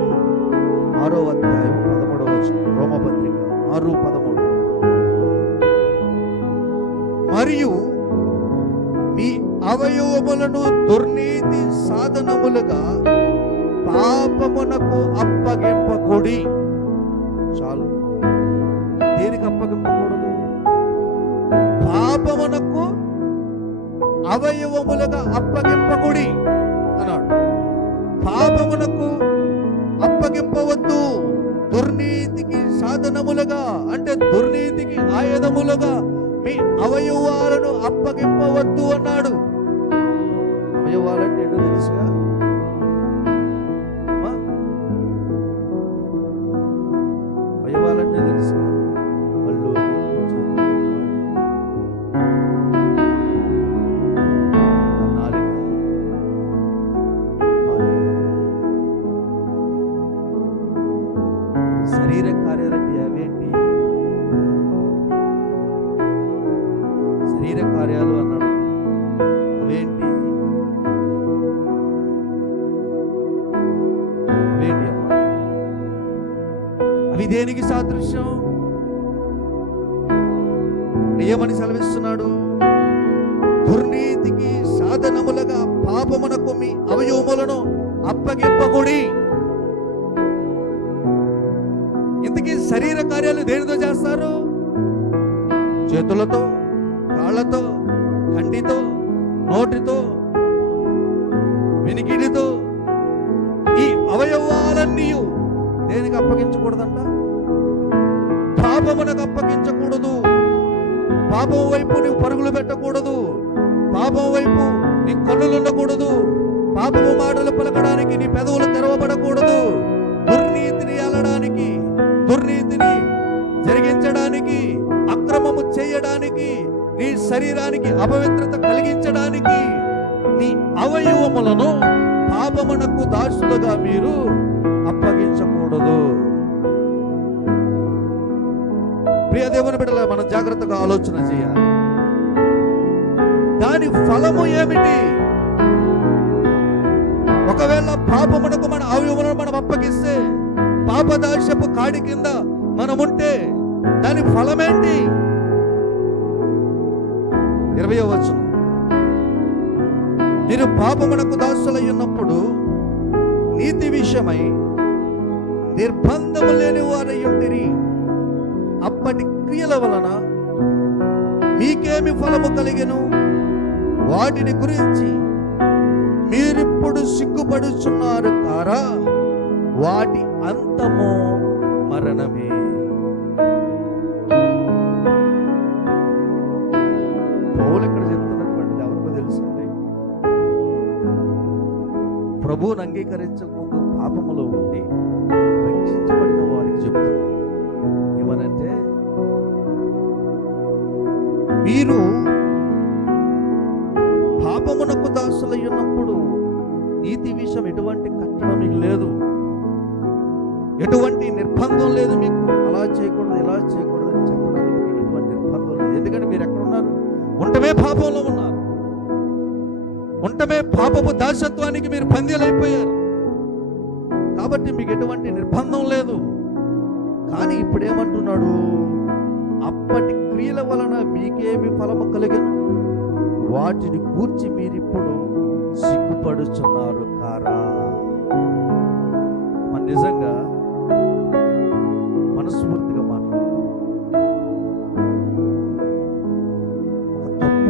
6వ అధ్యాయం 13వ వచనం, రోమపత్రిక 6:13, మరియు మీ అవయవములను దుర్నీతి సాధనములుగా పాపమునకు అప్పగింపకూడి. చాలు. దేనికి అప్పగింపకూడదు? పాపమునకు అవయవములుగా అప్పగింపకూడి అన్నాడు. పాపమునకు అప్పగింపవద్దు. దుర్నీతికి సాధనములుగా అంటే దుర్నీతికి ఆయుధములుగా మీ అవయవాలను అప్పగింపవద్దు అన్నాడు. అవయవాలంటే ఏంటో తెలుసుగా? అవయవాలంటే తెలుసుగా? కళ్ళు, నాలుక, శరీర కార్యాలంటే అవేంటి? శరీర కార్యాలు అన్నాడు, అవేంటి? అవేంటి అమ్మా? అవి దేనికి సాదృశ్యం? ఏమని సెలవిస్తున్నాడు? దుర్నీతికి సాధనములుగా పాపమునకు మీ అవయవములను అప్పగింపకూడి. ఇంతకీ శరీర కార్యాలు దేనితో చేస్తారు? చేతులతో, కాళ్ళతో, కంటితో, నోటితో, వినికిడితో. ఈ అవయవాలన్నీ దేనికి అప్పగించకూడదంట? పాపమునకు అప్పగించకూడదు. పాపం వైపు నీవు పరుగులు పెట్టకూడదు. పాపం వైపు నీ కన్నులు ఉండకూడదు. పాపము మాటలు పలకడానికి నీ పెదవులు తెరవబడకూడదు. దుర్నీతిని ఏలడానికి, దుర్నీతిని జరిగించడానికి, అక్రమము చేయడానికి, నీ శరీరానికి అపవిత్రత కలిగించడానికి నీ అవయవములను పాపమునకు దాసులుగా మీరు అప్పగించకూడదు. ప్రియ దేవుని బిడ్డల, మనం జాగ్రత్తగా ఆలోచన చేయాలి. దాని ఫలము ఏమిటి? ఒకవేళ పాపమునకు మన అవయవములను మనం అప్పగిస్తే, పాపదాస్యపు కాడి కింద మనముంటే దాని ఫలమేంటి? 20వ వచనం, మీరు పాపమునకు దాసులై ఉన్నప్పుడు నీతి విషయమై నిర్బంధము లేని వారై ఉంటిరి. అప్పటి క్రియల వలన మీకేమి ఫలము కలిగెను? వాటిని గురించి మీరిప్పుడు సిగ్గుపడుచున్నారు కారా? వాటి అంతము మరణమే. పౌలు ఇక్కడ చెప్తున్నటువంటిది ఎవరికో తెలుసండి? ప్రభువుని అంగీకరించక ముందు పాపములో ఉండి రక్షించబడిన వారికి చెప్తున్నారు. ఏమనంటే, మీరు పాపమునకు దాసులై ఉన్నప్పుడు నీతి విషయం ఎటువంటి కట్టడం మీకు లేదు, ఎటువంటి నిర్బంధం లేదు. మీకు అలా చేయకూడదు, ఇలా చేయకూడదు అని చెప్పడానికి మీకు ఎటువంటి నిర్బంధం లేదు. ఎందుకంటే మీరు ఎక్కడున్నారు? ఉంటమే పాపంలో ఉన్నారు. ఉంటమే పాపపు దాసత్వానికి మీరు బందీలైపోయారు. కాబట్టి మీకు ఎటువంటి నిర్బంధం లేదు. కానీ ఇప్పుడు ఏమంటున్నాడు? అప్పటి క్రియల వలన మీకేమి ఫలము కలిగెను? వాటిని గూర్చి మీరిప్పుడు సిగ్గుపడుచున్నారు కారా? మన నిజంగా మనస్ఫూర్తిగా మాట్లాడుతున్నాం. ఒక తప్పు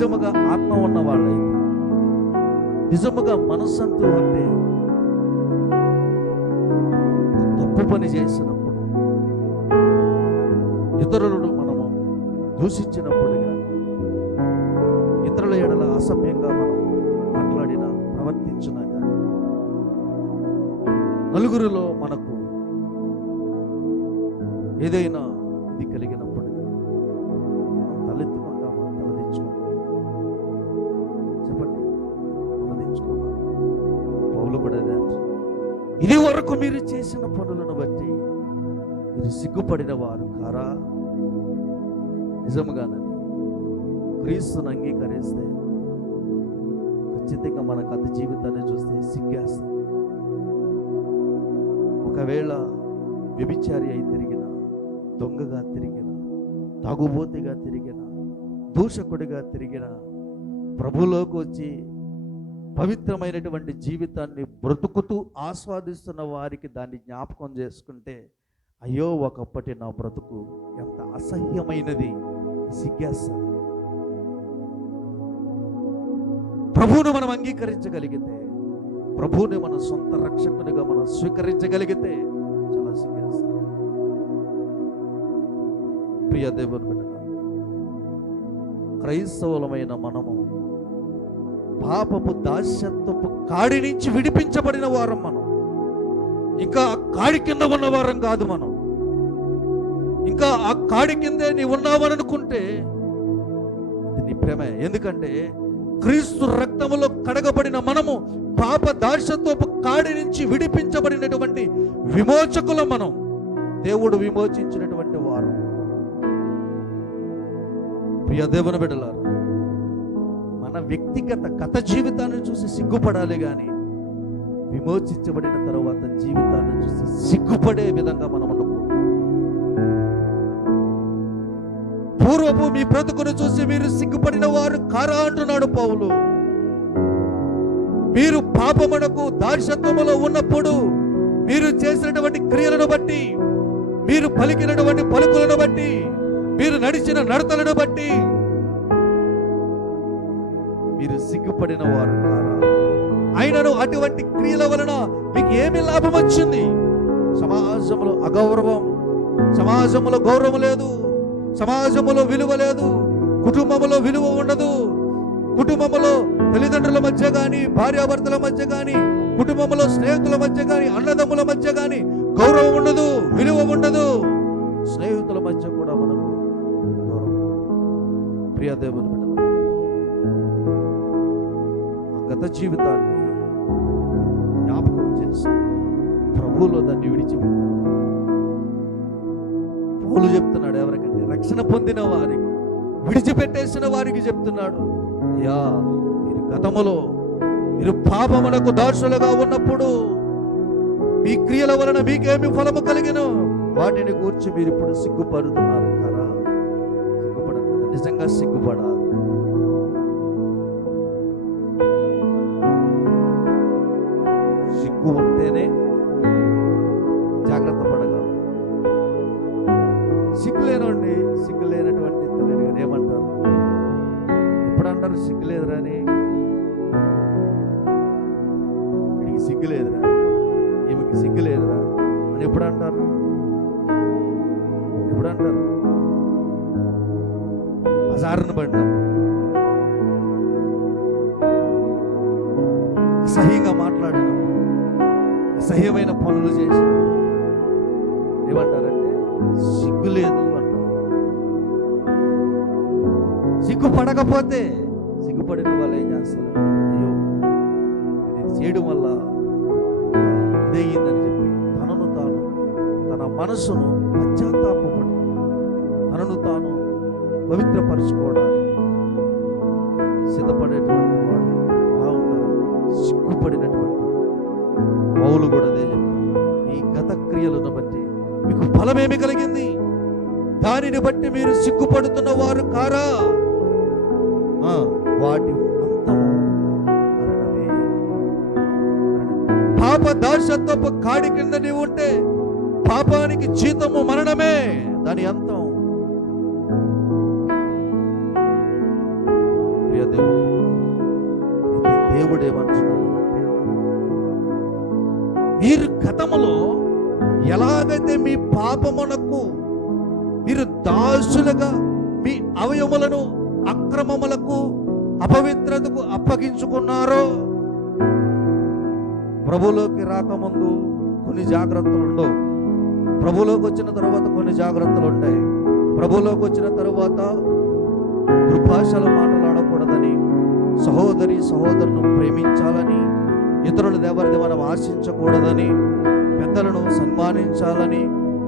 నిజముగా ఆత్మ ఉన్న వాళ్ళైతే, నిజముగా మనస్సంతో ఉంటే, తప్పు పని చేసినప్పుడు, ఇతరులను మనము దూషించినప్పుడు కానీ, ఇతరుల ఎడల అసభ్యంగా మనం మాట్లాడినా ప్రవర్తించినా కానీ, నలుగురిలో మనకు ఏదైనా ఇది కలిగినప్పుడు మనం తలెత్తుకుంటామా, తలదించుకుంటామా? చెప్పండి, తలదించుకోమా? పౌలు కూడా అదే అంటున్నాడు. ఇది వరకు మీరు చేసిన పనులను బట్టి మీరు సిగ్గుపడిన వారు కారా? నిజముగానండి, క్రీస్తును అంగీకరిస్తే ఖచ్చితంగా మన గత జీవితాన్ని చూస్తే సిగ్గేస్తుంది. ఒకవేళ వ్యభిచారి అయి తిరిగిన, దొంగగా తిరిగిన, తాగుబోతుగా తిరిగిన, దూషకుడిగా తిరిగిన, ప్రభువులోకి వచ్చి పవిత్రమైనటువంటి జీవితాన్ని బ్రతుకుతూ ఆస్వాదిస్తున్న వారికి దాన్ని జ్ఞాపకం చేసుకుంటే, అయ్యో ఒకప్పటి నా బ్రతుకు ఎంత అసహ్యమైనది, సిగ్గేస్తుంది. ప్రభువును మనం అంగీకరించగలిగితే, ప్రభువుని మన సొంత రక్షకునిగా మనం స్వీకరించగలిగితే చాలా సిగ్గేస్తుంది. ప్రియ దేవుని బిడ్డలారా, క్రైస్తవులమైన మనము పాపపు దాస్యత్వపు కాడి నుంచి విడిపించబడిన వారం. మనం ఇంకా ఆ కాడి కింద ఉన్న వారం కాదు. మనం ఇంకా ఆ కాడి కిందే నీ ఉన్నావని అనుకుంటే అది నీ ప్రేమే. ఎందుకంటే క్రీస్తు రక్తములో కడగబడిన మనము పాప దాస్యత్వపు కాడి నుంచి విడిపించబడినటువంటి విమోచకులం. మనం దేవుడు విమోచించినటువంటి వారు. ప్రియ దేవుని బిడ్డలారా, మన వ్యక్తిగత గత జీవితాన్ని చూసి సిగ్గుపడాలి కానీ విమోచించబడిన తరువాత జీవితాన్ని చూసి సిగ్గుపడే విధంగా మనం అనుకో. పూర్వపు మీ బ్రతుకును చూసి మీరు సిగ్గుపడిన వారు కారా అంటున్నాడు పౌలు. మీరు పాపమునకు దాస్యత్వములో ఉన్నప్పుడు మీరు చేసినటువంటి క్రియలను బట్టి, మీరు పలికినటువంటి పలుకులను బట్టి, మీరు నడిచిన నడతలను బట్టి మీరు సిగ్గుపడిన వారు కారా? అయినను అటువంటి క్రియల వలన మీకు ఏమి లాభం వచ్చింది? సమాజంలో అగౌరవం, సమాజంలో గౌరవం లేదు, సమాజంలో విలువ లేదు, కుటుంబంలో విలువ ఉండదు, కుటుంబంలో తల్లిదండ్రుల మధ్య కానీ, భార్యాభర్తల మధ్య కానీ, కుటుంబంలో స్నేహితుల మధ్య కానీ, అన్నదమ్ముల మధ్య కానీ గౌరవం ఉండదు, విలువ ఉండదు. స్నేహితుల మధ్య కూడా మనకు గౌరవం. ప్రియ దేవుని బిడ్డలారా, గత జీవితాన్ని జ్ఞాపకం చేసి ప్రభువులో దాన్ని విడిచిపెట్టాలి. పౌలు చెప్తున్నాడు ఎవరికంటే రక్షణ పొందిన వారికి, విడిచిపెట్టేసిన వారికి చెప్తున్నాడు, అయ్యా మీరు గతములో మీరు పాపమునకు దాసులుగా ఉన్నప్పుడు మీ క్రియల వలన మీకేమి ఫలము కలిగిన వాటిని గూర్చి మీరు ఇప్పుడు సిగ్గుపడుతున్నారు కదా? సిగ్గుపడట్లేదు, నిజంగా సిగ్గుపడాలి. సిగ్గు ఉంటేనే జాగ్రత్త పడగలరు. సిగ్గు లేనండి, సిగ్గు లేనటువంటి తల్లిని ఏమంటారు? ఎప్పుడు అంటారు సిగ్గు లేదురా అని? వీడికి సిగ్గు లేదురా, ఈమెకి సిగ్గు లేదురా అని ఎప్పుడు అంటారు? ఎప్పుడు అంటారు? బజారును పడినప్పుడు, అసహ్యంగా మాట్లాడినప్పుడు, అసహ్యమైన పనులు చేసినప్పుడు ఏమంటారంటే సిగ్గు లేదు అంటారు. సిగ్గుపడకపోతే, సిగ్గుపడిన వాళ్ళు ఏం చేస్తారు? అయ్యో ఇది చేయడం వల్ల ఇదయ్యిందని చెప్పి తనను తాను, తన మనసును పశ్చాత్తాపపడి తనను తాను పవిత్రపరచుకోవడానికి సిద్ధపడేటువంటి వాడు ఎలా ఉంటారంటే సిగ్గుపడినటువంటి. పౌలు కూడా అదే చెప్తాడు, మీ గత క్రియలను బట్టి మీకు ఫలమేమి కలిగింది? దానిని బట్టి మీరు సిగ్గుపడుతున్న వారు కారా? వాటి అంతము మరణమే. పాప దాస్యత్వపు కాడి కింద నీవు ఉంటే పాపానికి జీతము మరణమే, దాని అంతం. ప్రియ దేవుడు. అయితే దేవుడు ఏమంటున్నాడు అంటే, మీరు గతములో ఎలాగైతే మీ పాపమునకు మీరు దాసులుగా మీ అవయములను అక్రమములకు అపవిత్రతకు అప్పగించుకున్నారో, ప్రభులోకి రాకముందు కొన్ని జాగ్రత్తలు ఉండవు, ప్రభులోకి వచ్చిన తర్వాత కొన్ని జాగ్రత్తలు ఉంటాయి. ప్రభులోకి వచ్చిన తర్వాత దుర్భాషలు మాట్లాడకూడదని, సహోదరి సహోదరును ప్రేమించాలని, ఇతరులు ఎవరిది మనం ఆశించకూడదని, పెద్దలను సన్మానించాలని,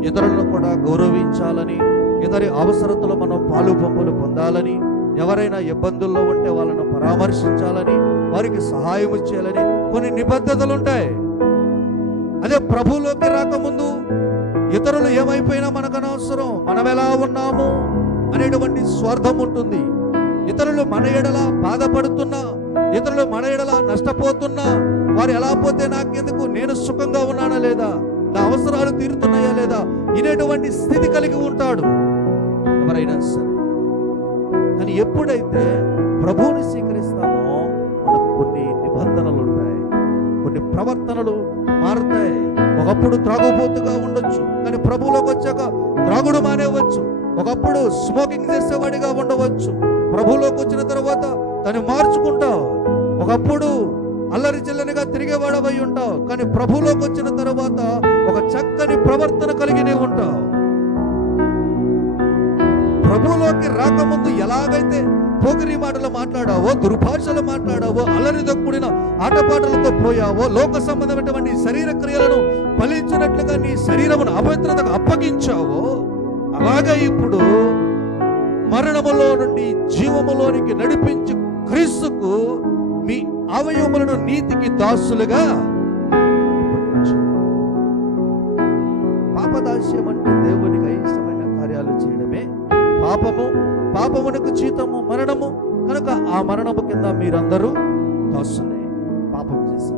ఇతరులను కూడా గౌరవించాలని, ఇతరి అవసరతలో మనం పాలు పంపులు పొందాలని, ఎవరైనా ఇబ్బందుల్లో ఉంటే వాళ్ళను పరామర్శించాలని, వారికి సహాయం చేయాలని కొన్ని నిబద్ధతలు ఉంటాయి. అదే ప్రభులోకి రాకముందు ఇతరులు ఏమైపోయినా మనకు అనవసరం, మనం ఎలా ఉన్నాము అనేటువంటి స్వార్థం ఉంటుంది. ఇతరులు మన ఎడల బాధపడుతున్నా, ఇతరులు మన ఎడల నష్టపోతున్నా, వారు ఎలా పోతే నాకెందుకు, నేను సుఖంగా ఉన్నానా లేదా, నా అవసరాలు తీరుతున్నాయా లేదా ఇనేటువంటి స్థితి కలిగి ఉంటాడు ఎవరైనా సరే. కానీ ఎప్పుడైతే ప్రభువుని స్వీకరిస్తామో మనకు కొన్ని నిబంధనలు ఉంటాయి, కొన్ని ప్రవర్తనలు మారుతాయి. ఒకప్పుడు త్రాగుబోతుగా ఉండొచ్చు, కానీ ప్రభువులోకి వచ్చాక త్రాగుడు మానేవచ్చు. ఒకప్పుడు స్మోకింగ్ చేసేవాడిగా ఉండవచ్చు, ప్రభువులోకి వచ్చిన తర్వాత దాన్ని మార్చుకుంటావు. ఒకప్పుడు అల్లరి చిల్లరిగా తిరిగేవాడవై ఉంటావు, కానీ ప్రభువులోకి వచ్చిన తర్వాత ఒక చక్కని ప్రవర్తన కలిగి ఉంటావు. ప్రభువులోకి రాకముందు ఎలాగైతే పోకిరి మాటలు మాట్లాడావో, దుర్భాషలు మాట్లాడావో, అల్లరితో కూడిన ఆటపాటలతో పోయావో, లోక సంబంధమైనటువంటి శరీర క్రియలను ఫలించినట్లుగా నీ శరీరమును అపవిత్రతకు అప్పగించావో, అలాగే ఇప్పుడు మరణములో నుండి జీవములోనికి నడిపించి క్రీస్తుకు మీ అవయవములను నీతికి దాసులుగా అప్పగించు. పాపదాస్యం అంటే దేవునికి అయిష్టమైన కార్యాలు చేయడమే పాపము. పాపమునకు జీతము మరణము, కనుక ఆ మరణము కింద మీరందరూ దాసులే, పాపం చేసి.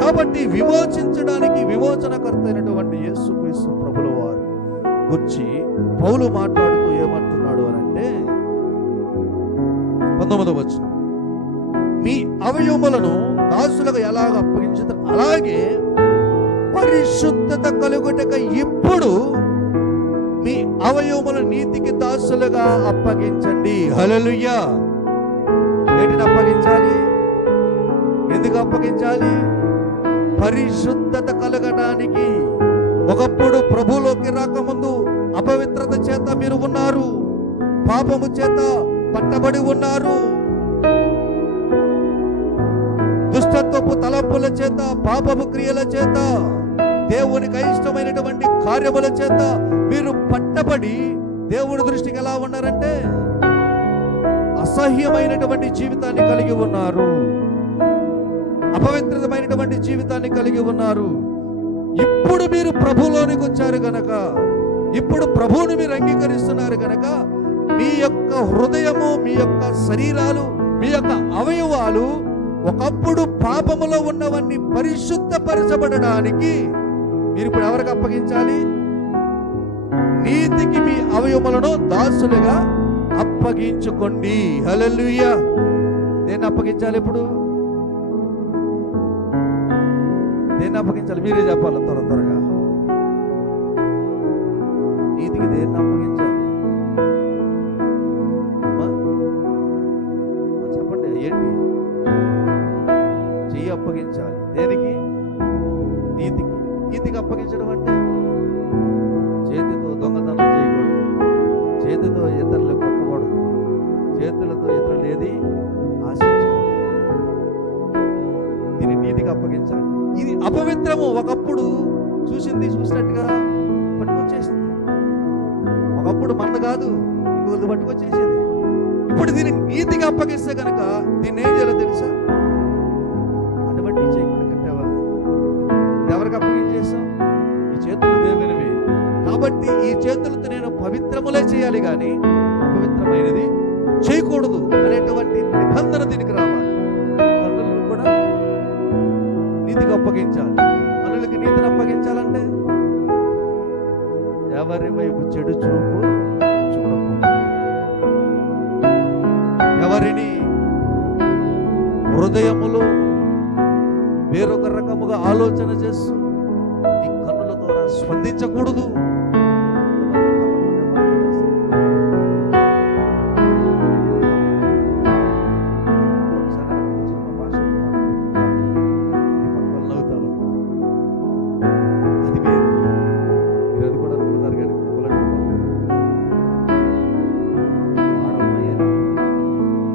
కాబట్టి విమోచించడానికి విమోచనకర్త అయినటువంటి యేసుక్రీస్తు ప్రభుల వారు గురించి పౌలు మాట్లాడుతూ ఏమంటున్నాడు అని అంటే 19వ వచనం, మీ అవయవములను దాసులుగా ఎలాగ అప్పగించుతారు, అలాగే పరిశుద్ధత కలుగుటక ఇప్పుడు మీ అవయవముల నీతికి దాసులుగా అప్పగించండి. హల్లెలూయా. ఏంటిని అప్పగించాలి? ఎందుకు అప్పగించాలి? పరిశుద్ధత కలగడానికి. ఒకప్పుడు ప్రభువులోకి రాకముందు అపవిత్రత చేత మీరు ఉన్నారు, పాపము చేత పట్టబడి ఉన్నారు, దుష్టత్వపు తలంపుల చేత, పాపపు క్రియల చేత, దేవునికి అయిష్టమైనటువంటి కార్యముల చేత మీరు పట్టబడి దేవుడి దృష్టికి ఎలా ఉన్నారంటే అసహ్యమైనటువంటి జీవితాన్ని కలిగి ఉన్నారు, అపవిత్రమైనటువంటి జీవితాన్ని కలిగి ఉన్నారు. ఇప్పుడు మీరు ప్రభువులోనికి వచ్చారు గనక, ఇప్పుడు ప్రభువుని మీరు అంగీకరిస్తున్నారు గనక, మీ యొక్క హృదయము, మీ యొక్క శరీరాలు, మీ యొక్క అవయవాలు ఒకప్పుడు పాపములో ఉన్నవన్నీ పరిశుద్ధపరచబడడానికి మీరు ఇప్పుడు ఎవరికి అప్పగించాలి? నీతికి మీ అవయవములను దాసులుగా అప్పగించుకోండి. హల్లెలూయా. దేన్ని అప్పగించాలి? ఇప్పుడు దేన్ని అప్పగించాలి? మీరే చెప్పాలి త్వరగా. నీతికి దేన్ని అప్పగించాలి? చెప్పండి, ఏంటి? చెయ్యి అప్పగించాలి. దేనికి? నీతికి. నీతికి అప్పగించడం అంటే చేతితో దొంగతనం చేయకూడదు, చేతితో ఇతరులు కొట్టకూడదు, చేతులతో ఇతరులు ఏది ఆశించకూడదు. దీన్ని నీతికి అప్పగించాలి. ఇది అపవిత్రము. ఒకప్పుడు చూసినట్టుగా పట్టుకొచ్చేసింది. ఒకప్పుడు మంద కాదు, ఇంకొకరు పట్టుకొచ్చేసేది. ఇప్పుడు దీన్ని నీతికి అప్పగిస్తే కనుక దీన్ని ఏం చేయాలో తెలుసా? అటువంటి చేయకుండా కట్టేవాళ్ళు. ఇది ఎవరికి అప్పగించేసాం? ఈ చేతులు దేవునివి కాబట్టి ఈ చేతులతో నేను పవిత్రములే చేయాలి కానీ అపవిత్రమైనది చేయకూడదు అనేటువంటి నిబంధన దీనికి రావాలి. కన్నులను కూడా నీతికి అప్పగించాలి. కన్నులకి నీతిని అప్పగించాలంటే ఎవరి వైపు చెడు చూపు చూడకూడదు, ఎవరిని హృదయములో వేరొక రకముగా ఆలోచన చేస్తూ నీ కన్నుల ద్వారా స్పందించకూడదు.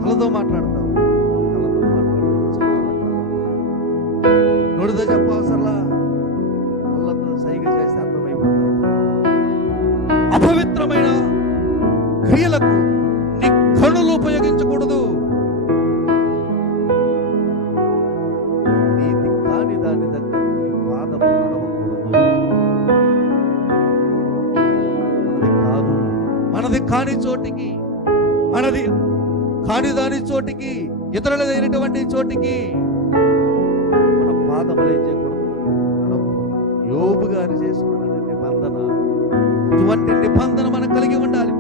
కళ్ళతో మాట్లాడతావు, కళ్ళతో మాట్లాడతావు చాలా రకాలు. నోటితో చెప్పవసరలా, కళ్ళతో సైగ చేస్తే అర్థమైపోతుంది. అపవిత్రమైన క్రియలకు నీ కన్నులు ఉపయోగించకూడదు. నీతి కాని దాని దగ్గర నీ పాదము నడవకూడదు. మనది కాదు, మనది కాని చోటికి, మనది కాని దాని చోటికి, ఇతరులైనటువంటి చోటికి మన పాదములు ఏం చేయకూడదు, నడవకూడదు. యోబు గారు చేసుకున్న నిబంధన, అటువంటి నిబంధన మనం కలిగి ఉండాలి.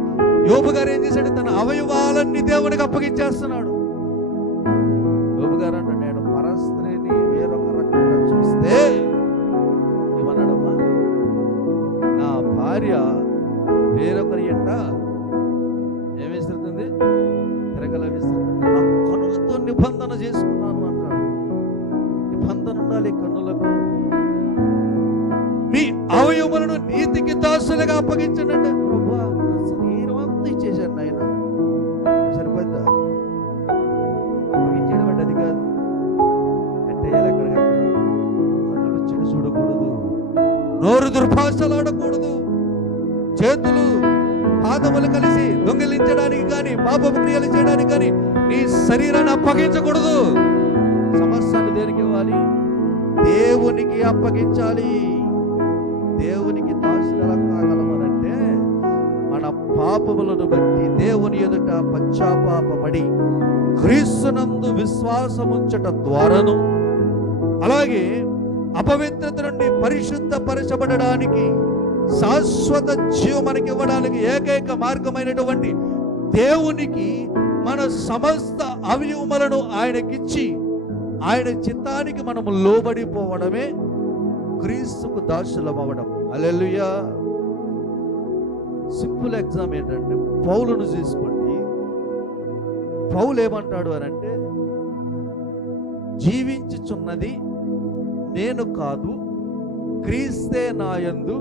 యోబు గారు ఏం చేశాడు? తన అవయవాలన్నీ దేవునికి అప్పగించేస్తున్నాడు. యోబు గారు అంటే నేను పరస్త్రీని వేరొక రకంగా చూస్తే ఏమన్నాడమ్మా, నా భార్య వేరొకరి ఎంట ఏం విసురుతుంది, తిరగల విసురుతుంది. నా కన్నులతో నిబంధన చేసుకున్నాను అంటాడు. నిబంధన ఉండాలి కన్నులకు. మీ అవయవములను నీతికి దాసులుగా అప్పగించండి అంటే, ప్రభువా నా శరీరం అంతా ఇచ్చేసాను నాయన, సరిపోద్దా? అప్పగించేయడం అంటే అది కాదు, కట్టేయాలి. ఎక్కడికక్కడ కన్నులు చెడు చూడకూడదు, నోరు దుర్భాషలాడకూడదు, చేతులు పాదములు కలిసి దొంగిలించడానికి కానీ పాపపు క్రియలు చేయడానికి కానీ నీ శరీరాన్ని అప్పగించకూడదు. సమస్యను దేనికి ఇవ్వాలి? దేవునికి అప్పగించాలి. దేవునికి దాసులు ఎలా కాగలమనంటే, మన పాపములను బట్టి దేవుని ఎదుట పశ్చాత్తాపపడి క్రీస్తునందు విశ్వాసముంచట ద్వారాను, అలాగే అపవిత్రత నుండి పరిశుద్ధపరచబడడానికి, శాశ్వత జీవం మనకి ఇవ్వడానికి ఏకైక మార్గమైనటువంటి దేవునికి మన సమస్త అవయవములను ఆయనకిచ్చి ఆయన చిత్తానికి మనము లోబడిపోవడమే క్రీస్తుకు దాసులం అవ్వడం. హల్లెలూయా. సింపుల్ ఎగ్జామ్ ఏంటంటే, పౌలును తీసుకోండి. పౌలు ఏమంటాడు అని అంటే, జీవించుచున్నది నేను కాదు, క్రీస్తే నాయందు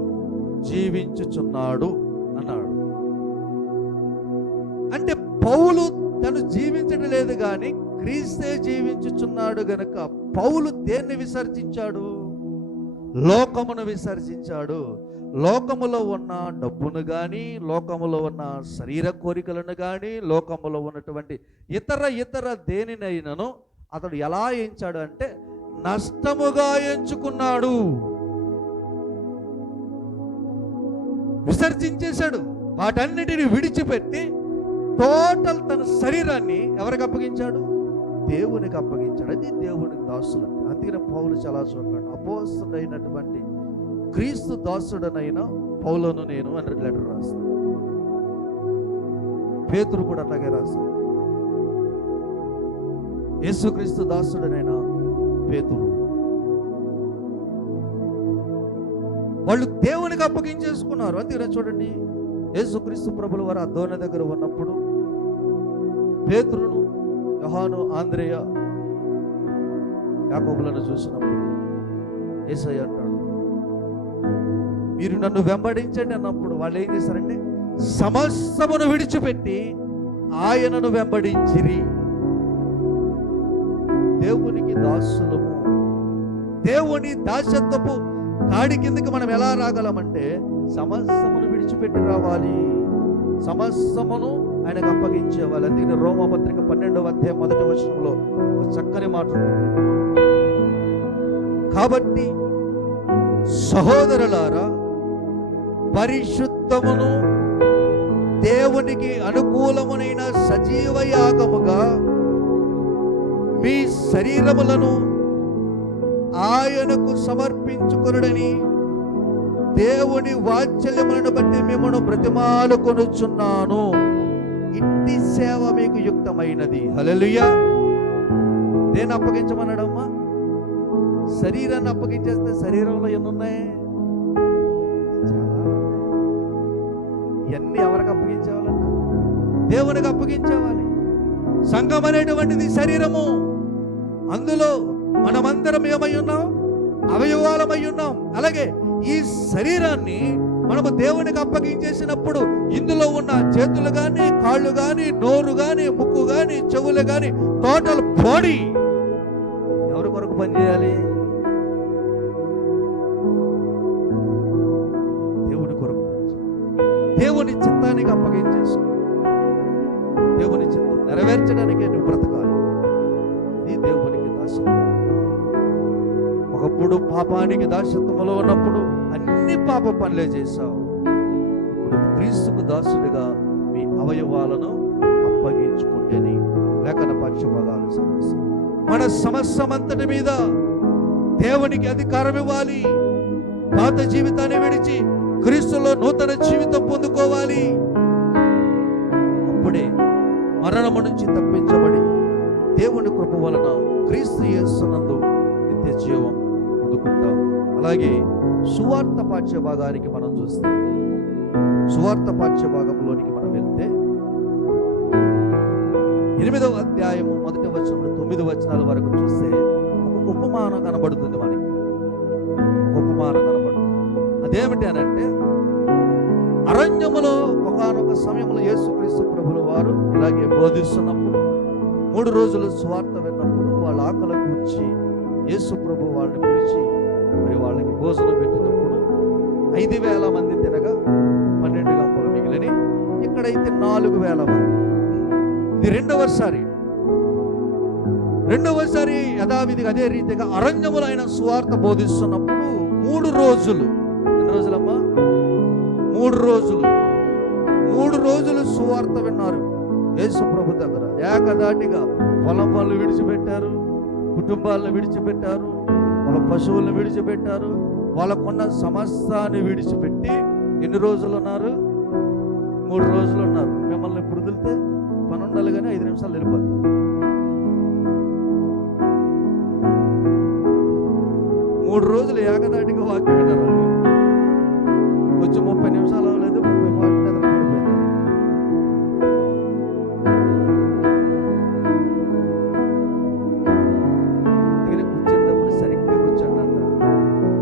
జీవించుచున్నాడు అన్నాడు. అంటే పౌలు తను జీవించడం లేదు కానీ క్రీస్తే జీవించుచున్నాడు గనుక పౌలు దేన్ని విసర్జించాడు? లోకమును విసర్జించాడు. లోకములో ఉన్న డబ్బును కానీ, లోకములో ఉన్న శరీర కోరికలను కానీ, లోకములో ఉన్నటువంటి ఇతర దేనినైనాను అతడు ఎలా ఎంచాడు అంటే నష్టముగా ఎంచుకున్నాడు, విసర్జించేశాడు. వాటన్నిటిని విడిచిపెట్టి టోటల్ తన శరీరాన్ని ఎవరికి అప్పగించాడు? దేవునికి అప్పగించాడు. అది దేవునికి దాసులు. అందుకనే పౌలు చాలా చూడండి, అపోస్తుడైనటువంటి క్రీస్తు దాసుడనైన పౌలును నేను అని లెటర్ రాస్తాను. పేతురు కూడా అట్లాగే రాస్తాడు. యేసుక్రీస్తు దాసుడనైన పేతురు, వాళ్ళు దేవునికి అప్పగించేసుకున్నారు. అందుకనే చూడండి, యేసుక్రీస్తు ప్రభుల వారు ఆ దోణి దగ్గర ఉన్నప్పుడు పేతురును, యోహాను, ఆంద్రేయ, యాకోబులను చూసినప్పుడు యేసయ్య అంటాడు, మీరు నన్ను వెంబడించండి అన్నప్పుడు వాళ్ళు ఏం చేశారంటే సమస్తమును విడిచిపెట్టి ఆయనను వెంబడించిరి. దేవునికి దాసులము. దేవుని దాసత్వపు కాడి కిందకి మనం ఎలా రాగలమంటే సమస్తమును విడిచిపెట్టి రావాలి, సమస్తమును ఆయనకు అప్పగించేవాలి. అందుకని రోమపత్రిక 12వ అధ్యాయం 1వ వచనంలో ఒక చక్కని మాట ఉంటుంది. కాబట్టి సహోదరులారా, పరిశుద్ధమును దేవునికి అనుకూలమునైన సజీవ యాగముగా మీ శరీరములను ఆయనకు సమర్పించుకొనుడని దేవుని వాత్సల్యములను బట్టి మిమ్మను బ్రతిమాలుకొనుచున్నాను. ఇట్టి సేవ మీకు యుక్తమైనది. హల్లెలూయా. దేన్ని అప్పగించమన్నాడమ్మా? శరీరాన్ని అప్పగించేస్తే శరీరంలో ఎన్ని ఉన్నాయి? చాలా ఉన్నాయి. ఇవన్నీ ఎవరికి అప్పగించేవాలంట? దేవునికి అప్పగించేవాలి. సంఘం అనేటువంటిది శరీరము. అందులో మనమందరం ఏమై ఉన్నాం? అవయవాలమై ఉన్నాం. అలాగే ఈ శరీరాన్ని మనము దేవునికి అప్పగించేసినప్పుడు ఇందులో ఉన్న చేతులు కానీ, కాళ్ళు కానీ, నోరు కానీ, ముక్కు కానీ, చెవులు కానీ, టోటల్ బాడీ ఎవరి కొరకు పనిచేయాలి? దేవుని కొరకు పనిచేయాలి. దేవుని చిత్తానికి అప్పగించేసుకో. దేవుని చిత్తం నెరవేర్చడానికి నువ్వు బ్రతకాలి. ఇది దేవునికి దాసత్వం. ఒకప్పుడు పాపానికి దాసత్వంలో ఉన్నప్పుడు అన్ని పాప పనులే చేశావు. ఇప్పుడు క్రీస్తుకు దాసుడిగా మీ అవయవాలను అప్పగించుకుంటేని లేఖన పక్షభాగాలు సమస్య. మన సమస్యమంతటి మీద దేవునికి అధికారం ఇవ్వాలి. పాత జీవితాన్ని విడిచి క్రీస్తులో నూతన జీవితం పొందుకోవాలి. అప్పుడే మరణము నుంచి తప్పించబడి దేవుని కృప వలన క్రీస్తు యేసునందు నిత్య జీవం పొందుకుంటాం. అలాగే సువార్త పాఠ్య భాగానికి మనం చూస్తే, సువార్త పాఠ్య భాగంలోనికి మనం వెళ్తే 8వ అధ్యాయము 1వ వచనం నుండి 9 వచనాల వరకు చూస్తే ఒక ఉపమానం కనబడుతుంది మనకి. ఉపమానం కనబడుతుంది. అదేమిటి అనంటే, అరణ్యములో ఒకానొక సమయంలో యేసుక్రీస్తు ప్రభుల వారు ఇలాగే బోధిస్తున్నప్పుడు 3 రోజులు సువార్త విన్నప్పుడు వాళ్ళ ఆకలి కూర్చి యేసు ప్రభు వాళ్ళని పిలిచి మరి వాళ్ళకి భోజనం పెట్టినప్పుడు 5,000 మంది తినగా 12 గంపలు మిగిలిని. ఇక్కడైతే 4,000 మంది. ఇది రెండవసారి యథావిధిగా అదే రీతిగా అరణ్యములో ఆయన సువార్త బోధిస్తున్నప్పుడు 3 రోజులు, ఎన్ని రోజులమ్మా? 3 రోజులు సువార్త విన్నారు యేసు ప్రభు దగ్గర. ఏకదాటిగా పొలం పనులు విడిచిపెట్టారు, కుటుంబాలను విడిచిపెట్టారు, వాళ్ళ పశువులను విడిచిపెట్టారు, వాళ్ళకున్న సమస్తాన్ని విడిచిపెట్టి ఎన్ని రోజులు ఉన్నారు? 3 రోజులు ఉన్నారు. మిమ్మల్ని ఇప్పుడు వదిలితే పని ఉండాలి కానీ 5 నిమిషాలు వెళ్ళిపోతారు. 3 రోజులు ఏకదాటిగా వాక్యం విన్నారు. వచ్చి 30 నిమిషాలు అవ్వలేదు, 30 పాటలు పడిపోయింది. అందుకని కూర్చున్నప్పుడు సరిగ్గా కూర్చోండి అంట.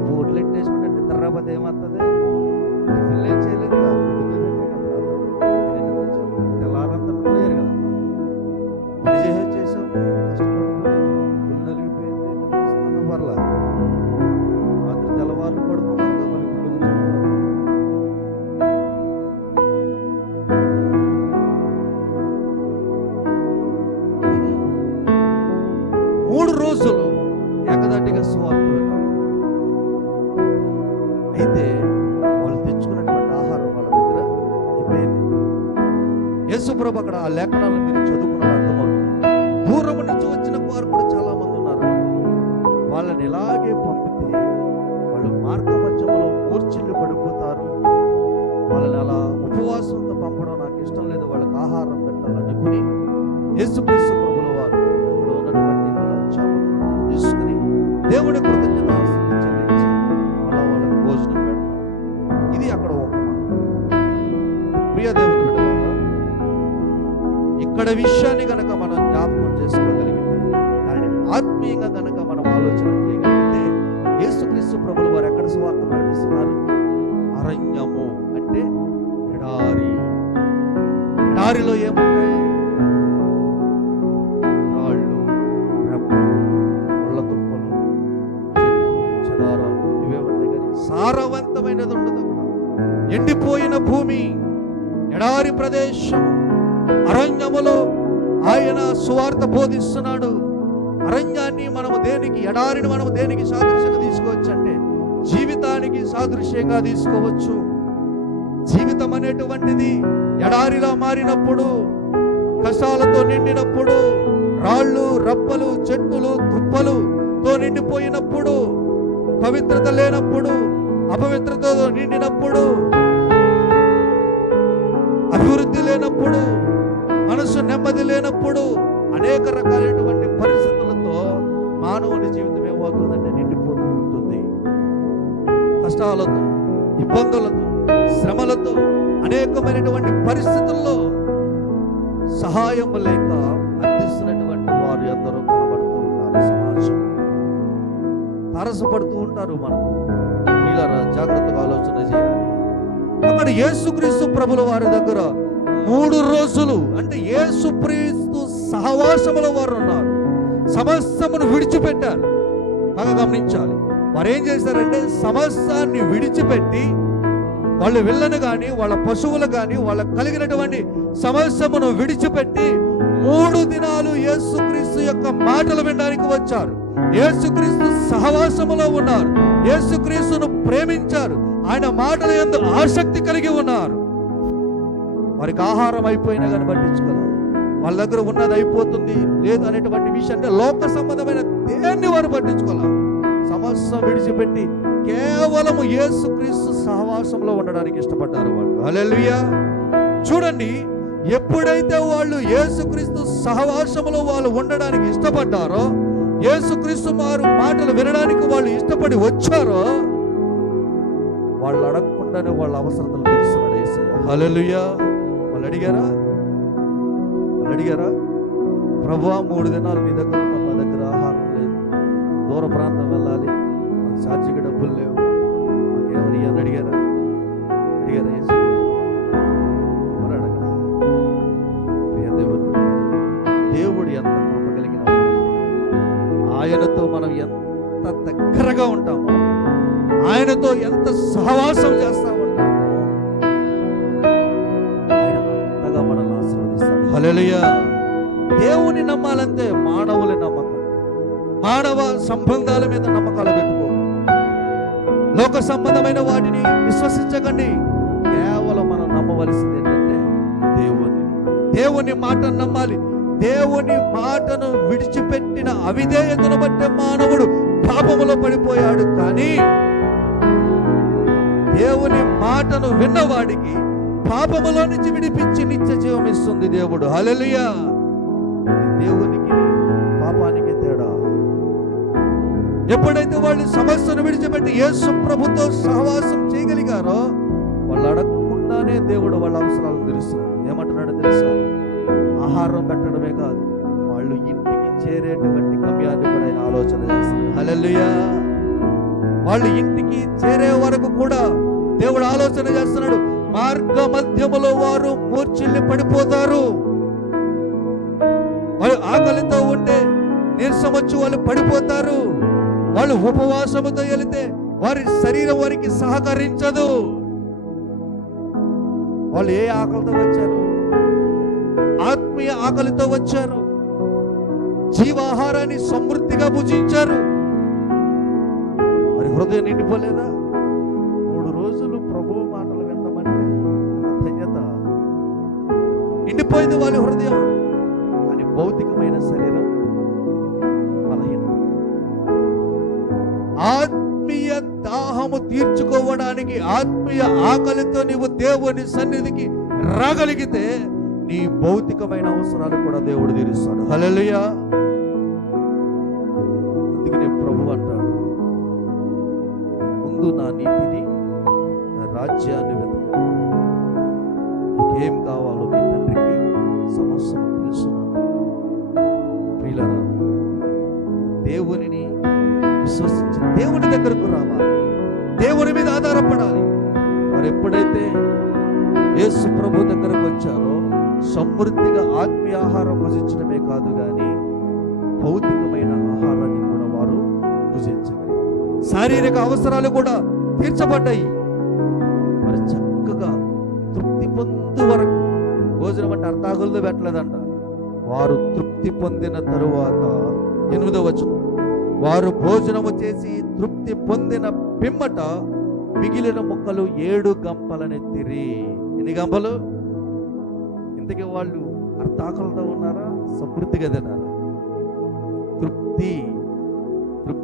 బోర్డులు ఎట్టేసుకుంటే నిద్రపోతే ఏమవుతుంది? టిఫిన్లు ఏం చేయలేదు, తెల్లారంతా నిద్రయ్యారు కదా. పని చేసాము, కష్టపడిపోయాము, గుళ్ళు నలిగిపోయింది, నిద్రస్తున్నా పర్లా. రాత్రి తెల్లవారులు పడుకున్నాక మళ్ళీ గుళ్ళు కూర్చోండి. 3 రోజులు ఏకదాటిగా సువార్త విన్నారు. అయితే వాళ్ళు తెచ్చుకున్నటువంటి ఆహారం వాళ్ళ దగ్గర అయిపోయింది. యేసుప్రభు అక్కడ ఆ లేఖనాలను మీరు చదువుకున్న అర్థమవుతుంది. దూరం నుంచి వచ్చిన వారు కూడా చాలా మంది ఉన్నారు. వాళ్ళని ఇలాగే పంపితే వాళ్ళు మార్గ మధ్యలో మూర్ఛిల్లు పడిపోతారు. వాళ్ళని అలా ఉపవాసంతో పంపడం నాకు ఇష్టం లేదు, వాళ్ళకి ఆహారం పెట్టాలనుకుని యేసుక్రీస్తు ప్రభుల వారు అక్కడ ఉన్నటువంటి తీసుకుని దేవుడి కృతజ్ఞతాస్తుతి చెల్లించి మళ్ళా వాళ్ళకి భోజనం పెడతారు. ఇది అక్కడ ఉపమానం. ప్రియ దేవుని బిడ్డలారా, ఇక్కడ విషయాన్ని గనక మనం జ్ఞాపకం చేసుకోగలిగితే, దానిని ఆత్మీయంగా గనక మనం ఆలోచన చేయగలిగితే, యేసుక్రీస్తు ప్రభుల వారు ఎక్కడ సువార్త ప్రకటిస్తున్నారు? అరణ్యము అంటే ఎడారి. ఎడారిలో ఏముంటాయి? రాళ్ళు, రెప్పలు, ముళ్ళ తుప్పలు, చెట్లు, చెదారాలు, ఇవే ఉంటాయి. కానీ సారవంతమైనది ఉండదు అక్కడ. ఎండిపోయిన భూమి, ఎడారి ప్రదేశం. అరణ్యములో ఆయన సువార్త బోధిస్తున్నాడు. అరణ్యాన్ని మనము దేనికి, ఎడారిని మనము దేనికి సాదృశ్యంగా తీసుకోవచ్చు అంటే జీవితానికి సాదృశ్యంగా తీసుకోవచ్చు. జీవితం అనేటువంటిది ఎడారిలా మారినప్పుడు, కషాలతో నిండినప్పుడు, రాళ్ళు, రప్పలు, చెట్టులు, తుప్పలుతో నిండిపోయినప్పుడు, పవిత్రత లేనప్పుడు, అపవిత్రతతో నిండినప్పుడు, అభివృద్ధి లేనప్పుడు, మనసు నెమ్మది లేనప్పుడు, అనేక రకాలైనటువంటి పరిస్థితులతో మానవుని జీవితం ఏమవుతుందంటే నిండిపోతూ ఉంటుంది. కష్టాలతో, ఇబ్బందులతో, శ్రమలతో, అనేకమైనటువంటి పరిస్థితుల్లో సహాయం లేక అర్థిస్తున్నటువంటి వారు ఎందరో కనబడుతూ ఉంటారు. సమాజం తారసపడుతూ ఉంటారు. మనకు వీళ్ళరా జాగ్రత్తగా ఆలోచన చేయాలి. అక్కడ యేసుక్రీస్తు ప్రభుల వారి దగ్గర 3 రోజులు అంటే యేసుక్రీస్తు సహవాసములో వారు ఉన్నారు. సమస్తమును విడిచిపెట్టారు. బాగా గమనించాలి. వారు ఏం చేశారంటే సమస్తాన్ని విడిచిపెట్టి వాళ్ళు విల్లను కానీ వాళ్ళ పశువులు కానీ వాళ్ళకు కలిగినటువంటి సమస్యమును విడిచిపెట్టి 3 దినాలు యేసుక్రీస్తు యొక్క మాటలు వినడానికి వచ్చారు. యేసుక్రీస్తు సహవాసములో ఉన్నారు. యేసుక్రీస్తును ప్రేమించారు. ఆయన మాటల యందు ఆసక్తి కలిగి ఉన్నారు. వారికి ఆహారం అయిపోయినా కానీ పట్టించుకోవాలి. వాళ్ళ దగ్గర ఉన్నది అయిపోతుంది లేదు అనేటువంటి విషయం అంటే లోక సంబంధమైన దేన్ని వారు పట్టించుకోవాలి. సమస్య విడిచిపెట్టి కేవలము యేసుక్రీస్తు సహవాసంలో ఉండడానికి ఇష్టపడ్డారు వాళ్ళు. హల్లెలూయా. చూడండి, ఎప్పుడైతే వాళ్ళు యేసుక్రీస్తు సహవాసంలో వాళ్ళు ఉండడానికి ఇష్టపడ్డారో, యేసుక్రీస్తు వారు మాటలు వినడానికి వాళ్ళు ఇష్టపడి వచ్చారో, వాళ్ళు అడగకుండానే వాళ్ళ అవసరతలు తీరుస్తున్నాడు యేసయ్య. హల్లెలూయా. వాళ్ళు అడిగారా? ప్రభువా 3 దినాలు నీ దగ్గర ఉన్న, మా దగ్గర ఆహారం లేదు, దూర ప్రాంతం వెళ్ళాలి, మాకు ఛార్జీకి డబ్బులు లేవు, మాకేమని అని అడిగారా? యేసు ఎవరు అడగరా? ప్రియ దేవుడు ఎంత కృప కలిగిన ఆయనతో మనం ఎంత దగ్గరగా ఉంటామో, ఆయనతో ఎంత సహవాసం చేస్తా ఉంటామో, ఆయన అంతగా మనల్ని ఆశీర్వదిస్తాడు. హల్లెలూయా. దేవుని నమ్మాలంటే మానవుని నమ్మకం, మానవ సంబంధాల మీద నమ్మకాలు పెట్టుకోకండి. లోక సంబంధమైన వాటిని విశ్వసించకండి. కేవలం మనం నమ్మవలసింది ఏంటంటే దేవుని మాటను నమ్మాలి. దేవుని మాటను విడిచిపెట్టిన అవిధేయతను బట్టే మానవుడు పాపములో పడిపోయాడు. కానీ దేవుని మాటను విన్నవాడికి పాపములో నుంచి విడిపించి నిత్య జీవం ఇస్తుంది దేవుడు. హల్లెలూయా. దేవునికి పాపానికి తేడా. ఎప్పుడైతే వాళ్ళు సమస్యను విడిచిపెట్టి యేసు ప్రభుతో సహవాసం చేయగలిగారో, వాళ్ళు అడగకుండానే దేవుడు వాళ్ళ అవసరాలను తీరుస్తున్నాడు. ఏమంటున్నాడో తెలుసా? ఆహారం పెట్టడమే కాదు, వాళ్ళు ఇంటికి చేరేటువంటి గమ్యాన్ని కూడా ఆయన ఆలోచన చేస్తున్నాడు. హల్లెలూయా. వాళ్ళు ఇంటికి చేరే వరకు కూడా దేవుడు ఆలోచన చేస్తున్నాడు. మార్గ మధ్యములో వారు మూర్ఛిల్లి పడిపోతారు. వాళ్ళు ఆకలితో ఉంటే నీరసం వచ్చి వాళ్ళు పడిపోతారు. వాళ్ళు ఉపవాసముతో వెళితే వారి శరీరం వారికి సహకరించదు. వాళ్ళు ఏ ఆకలితో వచ్చారు? ఆత్మీయ ఆకలితో వచ్చారు. జీవాహారాన్ని సమృద్ధిగా భుజించారు. మరి హృదయం నిండిపోలేదా? 3 రోజులు ప్రభువు మాటలు వినమంటే ధన్యత. నిండిపోయింది వాళ్ళ హృదయం. కానీ భౌతికమైన శరీరం బలహీనత. ఆత్మీయ దాహము తీర్చుకోవడానికి, ఆత్మీయ ఆకలితో నీవు దేవుని సన్నిధికి రాగలిగితే నీ భౌతికమైన అవసరాలు కూడా దేవుడు తీరుస్తాడు. హల్లెలూయా. అందుకనే ప్రభు అంటాడు, ముందు నా నీతిని, నా రాజ్యాన్ని వెతకండి, నీకేం కావాలో మీ తండ్రికి సమస్తం తెలుసున్నాను. ప్రియులారా, దేవునిని విశ్వసించి దేవుని దగ్గరకు రావాలి, దేవుని మీద ఆధారపడాలి. వారు ఎప్పుడైతే యేసు ప్రభు దగ్గరకు వచ్చారో, సమృద్ధిగా ఆత్మీయ ఆహారం భుజించడమే కాదు కానీ భౌతికమైన ఆహారాన్ని కూడా వారు భుజించగలిగారు. శారీరక అవసరాలు కూడా తీర్చబడ్డాయి. వారు చక్కగా తృప్తి పొందు వరకు, భోజనం అంటే అర్ధాగులతో పెట్టలేదంట. వారు తృప్తి పొందిన తరువాత 8వ వచనం, వారు భోజనము చేసి తృప్తి పొందిన పిమ్మట మిగిలిన ముక్కలు 7 గంపలనెత్తిరి. ఎన్ని గంపలు? ఇంతకీ వాళ్ళు అర్థాకలతో ఉన్నారా? సమృద్ధిగా తిన్నారా? తృప్తి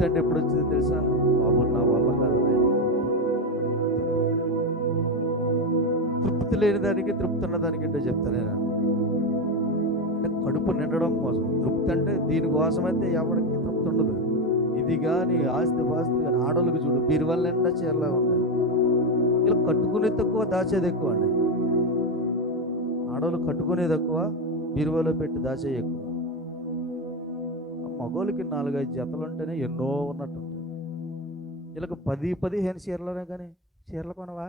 అంటే ఎప్పుడు వచ్చింది తెలుసా? బాబు నా వల్ల కాదు నాయన. తృప్తి లేని దానికి తృప్తి ఉన్నదానికి ఏంటో చెప్తానే. అంటే కడుపు నిండడం కోసం తృప్తి. అంటే దీనికోసం అయితే ఎవరికి తృప్తి ఉండదు. ఇది కానీ ఆస్తి పాస్తి కానీ ఆడోళ్ళకి చూడు బీరువాళ్ళ నిండా చీరలా ఉంటాయి. ఇలా కట్టుకునేది తక్కువ, దాచేది ఎక్కువ అండి. ఆడోళ్ళు కట్టుకునేది ఎక్కువ, బీరువాలో పెట్టి దాచేది ఎక్కువ. మగోళ్ళకి 4-5 జతలు ఉంటేనే ఎన్నో ఉన్నట్టుంటాయి. వీళ్ళకి 10-15 చీరలనే కానీ చీరలు కొనవా?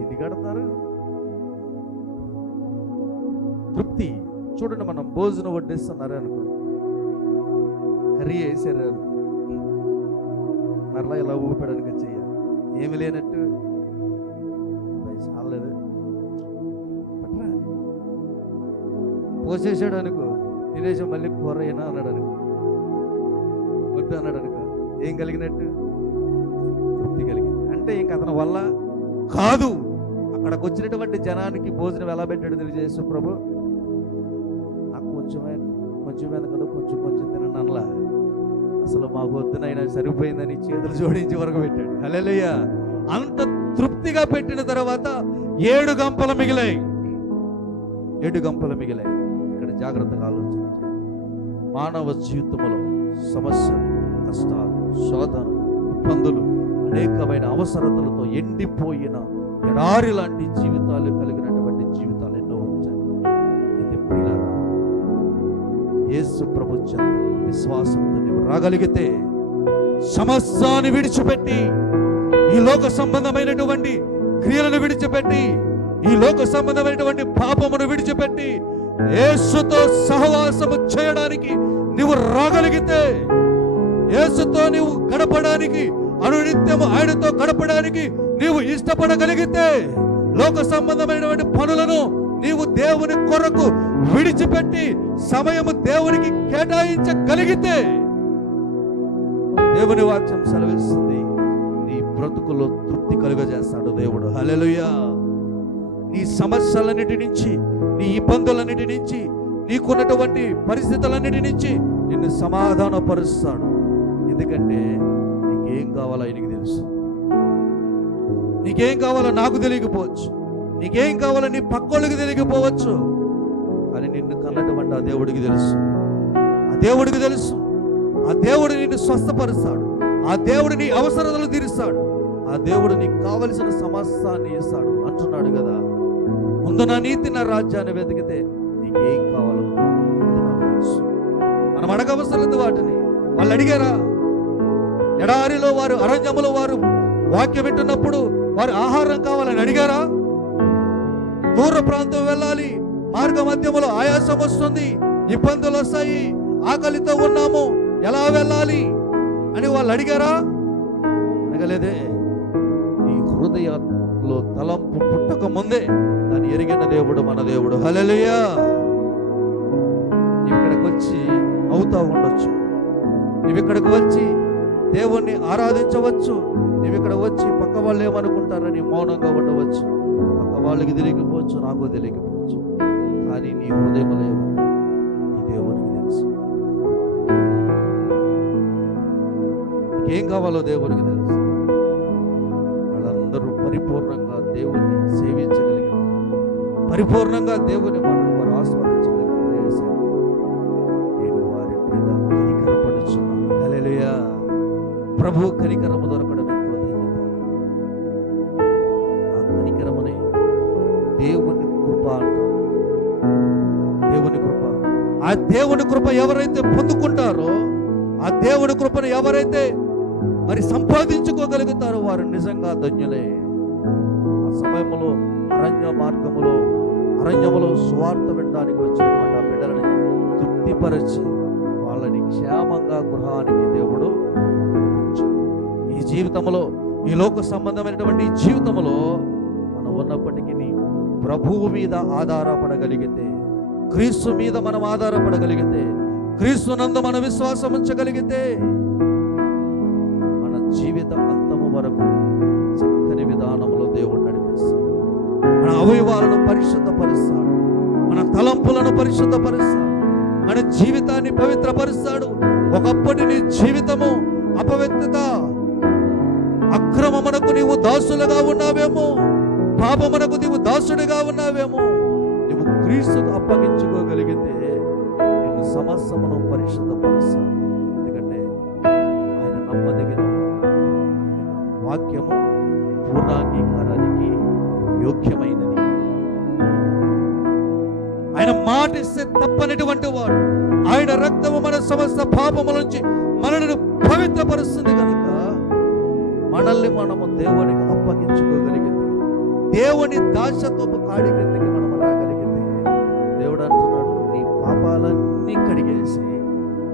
ఎన్ని కడతారు? తృప్తి. చూడండి, మనం భోజనం వడ్డిస్తున్నారు అనుకో, కర్రీ వేసారు అనుకో, మరలా ఇలా ఊపడానికి చెయ్యాలి. ఏమి లేనట్టు చాలేదు పట్రా పోసేసాడు అనుకో, తినేసి మళ్ళీ కూర అయినా అన్నాడు అనుకో, వద్దు అన్నాడు అనుకో, ఏం కలిగినట్టు? తృప్తి కలిగింది. అంటే ఇంక అతని వల్ల కాదు. అక్కడికి వచ్చినటువంటి జనానికి భోజనం ఎలా పెట్టాడు తెలియజేసు ప్రభు, నాకు కొంచెమే కదా, కొంచెం తినండి అనలా. అసలు మాకు వద్దునైనా సరిపోయిందని చేతులు జోడించి వరకు పెట్టాడు. హల్లెలూయా. అంత తృప్తిగా పెట్టిన తర్వాత 7 గంపలు మిగిలాయి. 7 గంపలు మిగిలాయి. ఇక్కడ జాగ్రత్తగా ఆలోచించండి. మానవ జీవితంలో సమస్యలు, కష్టాలు, శోధనలు, ఇబ్బందులు, అనేకమైన అవసరతలతో ఎండిపోయిన ఎడారి లాంటి జీవితాలు కలిగినటువంటి జీవితాలు ఎన్నో వచ్చాయి. అయితే ప్రియులారా, యేసు ప్రభు చెంత విశ్వాసంతో నీవు రాగలిగితే సమస్తాన్ని విడిచిపెట్టి, ఈ లోక సంబంధమైనటువంటి క్రియలను విడిచిపెట్టి, ఈ లోక సంబంధమైనటువంటి పాపమును విడిచిపెట్టి యేసుతో సహవాసము చేయడానికి నీవు రాగలిగితే, యేసుతో నీవు గడపడానికి, అనునిత్యము ఆయనతో గడపడానికి నీవు ఇష్టపడగలిగితే, లోక సంబంధమైనటువంటి పనులను నీవు దేవుని కొరకు విడిచిపెట్టి సమయము దేవునికి కేటాయించగలిగితే, దేవుని వాక్యం సెలవిస్తుంది, నీ బ్రతుకులో తృప్తి కలుగజేస్తాడు దేవుడు. హల్లెలూయా. నీ సమస్యలన్నిటి నుంచి, నీ ఇబ్బందులన్నిటి నుంచి, నీకున్నటువంటి పరిస్థితులన్నిటి నుంచి నిన్ను సమాధానపరుస్తాడు. ఎందుకంటే నీకేం కావాలో ఆయనకి తెలుసు. నీకేం కావాలో నాకు తెలియకపోవచ్చు, నీకేం కావాలో నీ పక్కోళ్ళకి తెలియకపోవచ్చు, కానీ నిన్ను కన్నటువంటి ఆ దేవుడికి తెలుసు. ఆ దేవుడికి తెలుసు. ఆ దేవుడు నిన్ను స్వస్థపరుస్తాడు. ఆ దేవుడు నీ అవసరతలు తీరుస్తాడు. ఆ దేవుడు నీకు కావలసిన సమస్తాన్ని ఇస్తాడు అంటున్నాడు కదా. ముందు నా నీతి, నా రాజ్యాన్ని వెతికితే నీకేం కావాలో అది నాకు తెలుసు. మనం అడగవసరం లేదు వాటిని. వాళ్ళు అడిగారా? ఎడారిలో వారు, అరణ్యములో వారు వాక్యం వింటున్నప్పుడు వారు ఆహారం కావాలని అడిగారా? దూర ప్రాంతం వెళ్ళాలి, మార్గ మధ్యములో ఆయాసం వస్తుంది, ఇబ్బందులు వస్తాయి, ఆకలితో ఉన్నాము, ఎలా వెళ్ళాలి అని వాళ్ళు అడిగారా? అడగలేదే. నీ హృదయంలో తలంపు పుట్టక ముందే దాన్ని ఎరిగిన దేవుడు మన దేవుడు. హల్లెలూయా. నీవు ఇక్కడికి వచ్చి అవుతా ఉండొచ్చు, నీవు ఇక్కడికి వచ్చి దేవుణ్ణి ఆరాధించవచ్చు, నీవు ఇక్కడ వచ్చి పక్క వాళ్ళు ఏమనుకుంటారని మౌనంగా ఉండవచ్చు, పక్క వాళ్ళకి తెలియకపోవచ్చు, నాకు తెలియకపోవచ్చు, కానీ నీ హృదయంలో ఏముంది నీ దేవునికి తెలుసు. నీకేం కావాలో దేవునికి తెలుసు. వాళ్ళందరూ పరిపూర్ణంగా దేవుణ్ణి సేవించగలిగిన, పరిపూర్ణంగా దేవుని మాటలు వారు ఆస్వాదించగలిగిన నేను వారి మీద కనికరపడుచున్నాను. హల్లెలూయా. ప్రభు కనికరము దొరకడం ఎంతో ధన్యత. ఆ కనికరమునే దేవుని కృప అంటారు. దేవుని కృప. ఆ దేవుని కృప ఎవరైతే పొందుకుంటారో, ఆ దేవుని కృపను ఎవరైతే మరి సంపాదించుకోగలుగుతారో వారు నిజంగా ధన్యులే. ఆ సమయంలో అరణ్యములో సువార్త వినడానికి వచ్చినటువంటి ఆ బిడ్డలని తృప్తిపరిచి వాళ్ళని క్షేమంగా గృహానికి దేవుడు నడిపించాడు. ఈ జీవితంలో, ఈ లోక సంబంధమైనటువంటి ఈ జీవితంలో మనం ఉన్నప్పటికీ ప్రభువు మీద ఆధారపడగలిగితే, క్రీస్తు మీద మనం ఆధారపడగలిగితే, క్రీస్తు నందు మన విశ్వాసం ఉంచగలిగితే మన జీవిత అంతము వరకు చక్కని విధానంలో దేవుడు నడిపిస్తాడు. మన అవయవాలను పరిశుద్ధపరుస్తాడు, మన తలంపులను పరిశుద్ధపరుస్తాడు, మన జీవితాన్ని పవిత్రపరుస్తాడు. ఒకప్పటి నీ జీవితము అపవిత్రత, అక్రమమునకు నీవు దాసులుగా ఉన్నావేమో, పాపమునకు నీవు దాసుడిగా ఉన్నావేమో, నువ్వు క్రీస్తుకు అప్పగించుకోగలిగితే కలిగితే నిన్ను సమస్తమును పరిశుద్ధపరుస్తాను. ఎందుకంటే ఆయన నమ్మదగిన ఆయన వాక్యము పూర్ణాంగీకారానికి యోగ్యమైనది. ఆయన మాట ఇస్తే తప్పనటువంటి వాడు. ఆయన రక్తము మన సమస్త పాపముల నుంచి మనల్ని పవిత్రపరుస్తుంది కనుక మనల్ని మనము దేవునికి అప్పగించుకోగలిగితే, దేవుని దాస్యత్వపు కాడి కిందకి మనం రాగలిగితే, దేవుడు అంటున్నాడు నీ పాపాలన్నీ కడిగేసి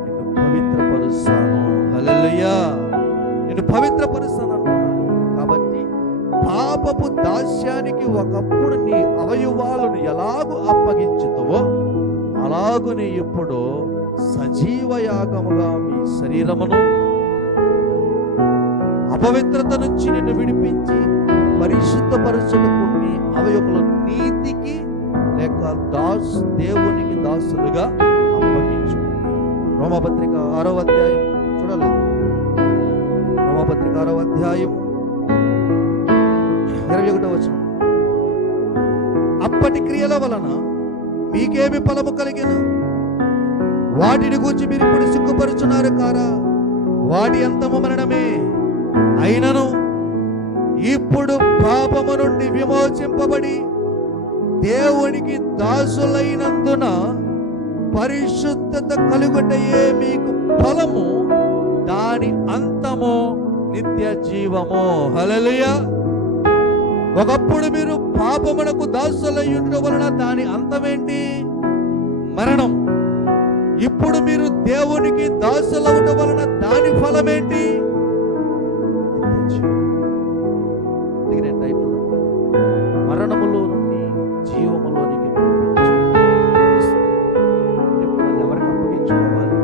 నిన్ను పవిత్రపరుస్తాను. హల్లెలూయా, నిన్ను పవిత్రపరుస్తాను అంటున్నాడు. కాబట్టి పాపపు దాస్యానికి ఒకప్పుడు నీ అవయవాలను ఎలాగూ అప్పగించుతావో అలాగునే ఇప్పుడు సజీవ యాగముగా మీ శరీరమును అపవిత్రత నుంచి నిన్ను విడిపించి పరిశుద్ధపరచుటకు మీ అవయముల నీతికి లేక దేవునికి దాసులుగా అప్పగించుకోండి. రోమపత్రిక 6వ అధ్యాయం చూడలేదు. రోమపత్రిక 6వ అధ్యాయం 21వ వచనం. అప్పటి క్రియల వలన మీకేమి ఫలము కలిగెను? వాటిని గూర్చి మీరు ఇప్పుడు సిగ్గుపరుచున్నారు కారా? వాటి అంతము మరణమే. అయినను ఇప్పుడు పాపము నుండి విమోచింపబడి దేవునికి దాసులైనందున పరిశుద్ధత కలుగుటయే మీకు ఫలము, దాని అంతము నిత్య జీవము. హల్లెలూయా. ఒకప్పుడు మీరు పాపమునకు దాసులయ్యుండడం వలన దాని అంతమేంటి? మరణం. ఇప్పుడు మీరు దేవునికి దాసులవడం వలన దాని ఫలమేంటి? మరణములో నుండి జీవములోనికి ఎవరికి అప్పగించుకోవాలి?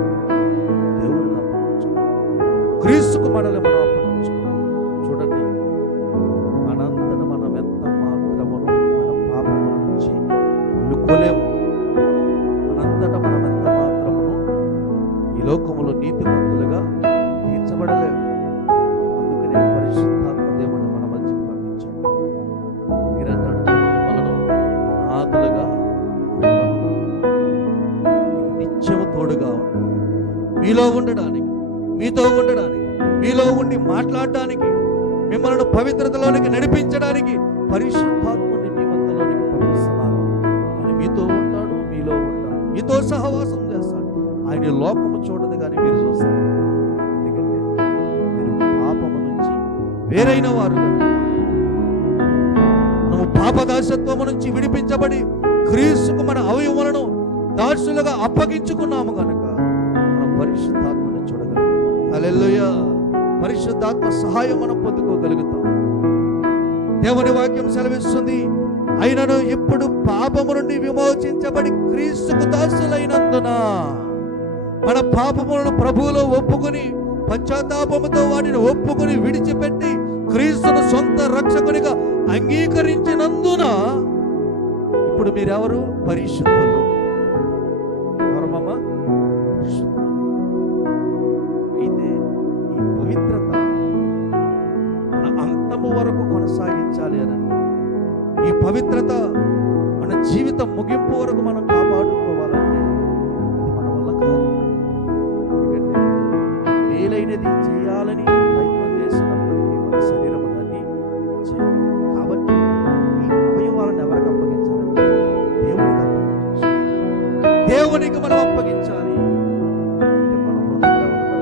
దేవుడికి అప్పగించుకోవాలి. క్రీస్తుకు మనల్ని మనం అప్పగించుకోవాలి. చూడండి, మనంతట మనం ఎంత మాత్రమును మన పాపముల నుంచి వెళ్ళుకోలేము. మనంతట మనం ఎంత మాత్రమును ఈ లోకములో నీతిమంతులుగా తీర్చబడలేము. అందుకనే పరిశుద్ధాత్మ దేవుని మన మధ్యకు పంపించాడు. మనను అనాథులుగా నిత్యము తోడుగా ఉండడం, మీలో ఉండడానికి, మీతో ఉండడానికి, మీలో ఉండి మాట్లాడడానికి, మిమ్మల్ని పవిత్రతలోనికి నడిపించడానికి పరిశుద్ధాత్మని మీ మధ్యలోనికి పంపిస్తున్నాను. ఆయన మీతో ఉంటాడు, మీలో ఉంటాడు, మీతో సహవాసం చేస్తాడు. ఆయన లోకము చూడదు కానీ మీరు చూస్తారు. ఎందుకంటే మీరు పాపము నుంచి వేరైన వారు కనుక, మనము పాపదాసత్వము నుంచి విడిపించబడి క్రీస్తుకు మన అవయవములను దాసులుగా అప్పగించుకున్నాము కనుక మనం పరిశుద్ధాత్మను చూడగలుగుతాం. హల్లెలూయా. పరిశుద్ధాత్మ సహాయం మనం పొందుకోగలుగుతాం. దేవుని వాక్యం సెలవిస్తుంది, అయినను ఇప్పుడు పాపము నుండి విమోచించబడి క్రీస్తుకు దాసులైనందున మన పాపములను ప్రభువులో ఒప్పుకొని పశ్చాత్తాపముతో వాటిని ఒప్పుకొని విడిచిపెట్టి క్రీస్తును సొంత రక్షకునిగా అంగీకరించినందున ఇప్పుడు మీరెవరు? పరిశుద్ధులు. ఎవరమ్మా? పరిశుద్ధులు. అయితే ఈ పవిత్రత మన అంతము వరకు కొనసాగించాలి అనండి. ఈ పవిత్రత మన జీవితం ముగింపు వరకు మనం కాపాడుకోవాలంటే అది మన వల్ల కాదు. ఎందుకంటే మేలైనది చేయాలని ప్రయత్నం చేసినప్పటికీ మన శరీరం దాన్ని చేయదు. కాబట్టి ఈ అవయవాలను ఎవరికి అప్పగించాలంటే దేవునికి అప్పగించాలి. దేవునికి మనం అప్పగించాలి. అంటే మన హృదయంలో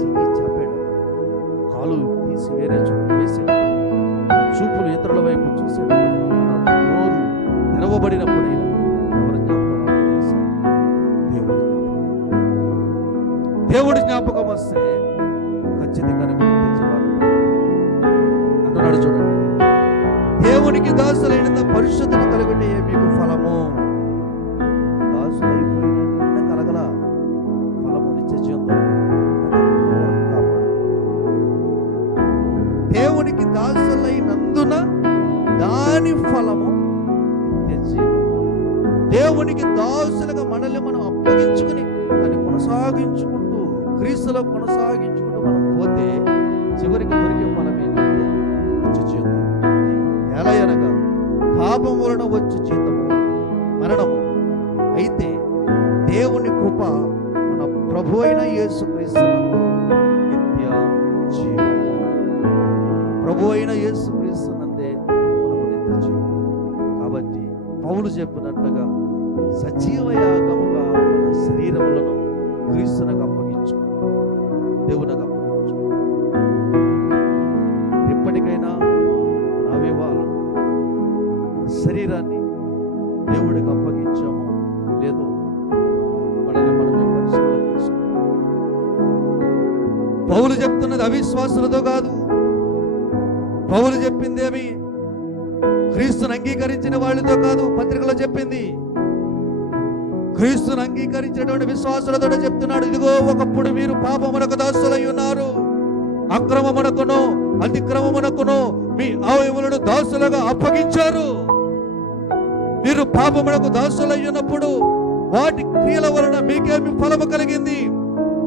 చెయ్యి చాపేటప్పుడు, కాలు తీసి వేరే చోట వేసేటప్పుడు, చూపులు ఇతరుల వైపు చూసేటప్పుడు, మన నోరు తెరవబడినప్పుడైనా ఎవరి జ్ఞాపకం? దేవుడి జ్ఞాపకం వస్తే ఖచ్చితంగా అంటున్నాడు. చూడండి, దేవునికి దాసులైనంత పరిశుద్ధత కలుగుటే మీకు ఫలము. దాసులైపోయిన కలగల ఫలము నిత్య జీవంతో కాపాడు. దేవునికి దాసులైనందున దాని ఫలము నిత్య జీవం. దేవునికి దాసులుగా మనల్ని మనం అప్పగించుకుని దాన్ని కొనసాగించుకుంటూ క్రీస్తులో కొనసాగించుకుంటూ మనం పోతే చివరికి దొరికే ఫలం ఏంటంటే నిత్య జీవం. ఎలా అనగా పాపం వలన వచ్చు జీతము మరణము, అయితే దేవుని కృప మన ప్రభు అయిన యేసుక్రీస్తునందు నిత్య జీవము. ప్రభు అయిన యేసుక్రీస్తునందే మనకు నిత్య జీవము. కాబట్టి పౌలు చెప్పినట్లుగా సజీవ యాగముగా మన శరీరములను క్రీస్తునకు అప్పగించుకోవాలి, దేవునికి అప్పగించుకోవాలి. ఎప్పటికైనా మన అవయవాలను, మన శరీరాన్ని దేవుడికి అప్పగించాము లేదు, మనల్ని మనమే పరిశీలన చేసుకోవాలి. పౌలు చెప్తున్నది అవిశ్వాసులతో కాదు. పౌలు చెప్పిందేమి క్రీస్తుని అంగీకరించిన వాళ్ళతో కాదు. పత్రికలో చెప్పింది క్రీస్తుని అంగీకరించినటువంటి విశ్వాసులతో చెప్తున్నాడు. ఇదిగో ఒకప్పుడు మీరు పాపమునకు దాసులై ఉన్నారు, అక్రమమునకును అతిక్రమమునకును మీ అవయవులను దాసులుగా అప్పగించారు. మీరు పాపమునకు దాసులై ఉన్నప్పుడు వాటి క్రియల వలన మీకేమి ఫలము కలిగింది?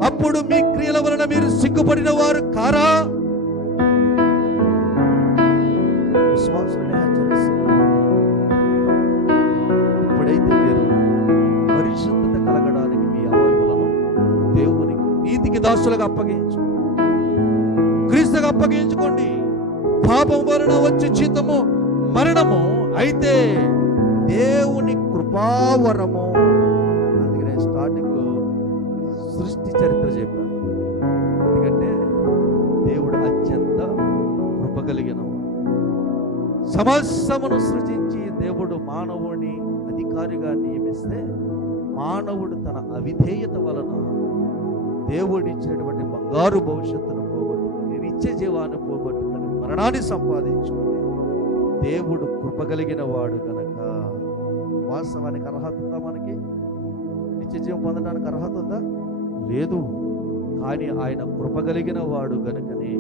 అప్పుడు మీ క్రియల వలన మీరు సిగ్గుపడిన వారు కారా? విశ్వాసులనే హెచ్చరిస్తున్నారు. ఇప్పుడైతే మీరు పరిశుద్ధత కలగడానికి మీ అవయవులను దేవునికి, నీతికి దాసులుగా అప్పగించు, క్రీస్తుగా అప్పగించుకోండి. పాపం వలన వచ్చే జీతము మరణము, అయితే దేవుని కృపావరము. అందుకనే స్టార్టింగ్ లో సృష్టి చరిత్ర చెప్పాను. ఎందుకంటే దేవుడు అత్యంత కృప కలిగిన సమస్తమును సృజించి దేవుడు మానవుని అధికారిగా నియమిస్తే మానవుడు తన అవిధేయత వలన దేవుడిచ్చినటువంటి బంగారు భవిష్యత్తును పోగొట్టుకుని, నిత్య జీవాన్ని పోగొట్టుకుని, మరణాన్ని సంపాదించుకుంటే దేవుడు కృప కలిగిన వాడు కనుక వాస్తవానికి అర్హత ఉందా? మనకి నిత్య జీవం పొందడానికి అర్హత ఉందా? లేదు. కానీ ఆయన కృప కలిగిన వాడు గనుకనే,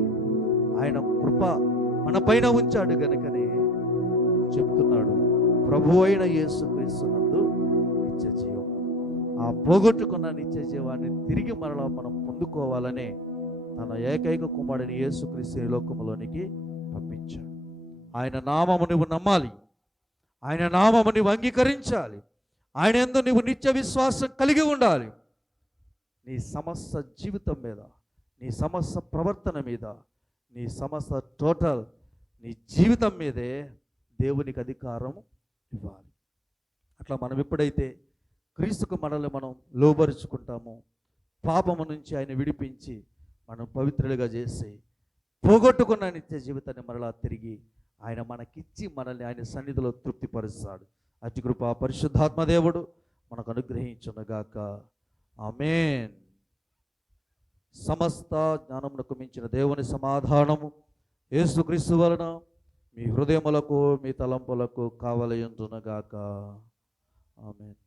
ఆయన కృప మన పైన ఉంచాడు గనుకనే చెప్తున్నాడు, ప్రభు అయిన యేసుక్రీస్తునందు నిత్య జీవం. ఆ పోగొట్టుకున్న నిత్య జీవాన్ని తిరిగి మరలా మనం పొందుకోవాలనే తన ఏకైక కుమారుడిని యేసుక్రీస్తు ఈ లోకములోనికి పంపించాడు. ఆయన నామము నువ్వు నమ్మాలి, ఆయన నామము నువ్వు అంగీకరించాలి, ఆయన యందు నువ్వు నిత్య విశ్వాసం కలిగి ఉండాలి. నీ సమస్త జీవితం మీద, నీ సమస్త ప్రవర్తన మీద, నీ సమస్త టోటల్ నీ జీవితం మీదే దేవునికి అధికారం ఇవ్వాలి. అట్లా మనం ఎప్పుడైతే క్రీస్తుకు మనల్ని మనం లోబరుచుకుంటామో, పాపము నుంచి ఆయన విడిపించి మనం పవిత్రులుగా చేసి పోగొట్టుకున్న నిత్య జీవితాన్ని మరలా తిరిగి ఆయన మనకిచ్చి మనల్ని ఆయన సన్నిధిలో తృప్తిపరుస్తాడు. అతి కృప పరిశుద్ధాత్మ దేవుడు మనకు అనుగ్రహించునుగాక. ఆమేన్. సమస్త జ్ఞానమునకు మించిన దేవుని సమాధానము యేసుక్రీస్తు వలన మీ హృదయములకు మీ తలంపులకు కావలయుండునుగాక. ఆమేన్.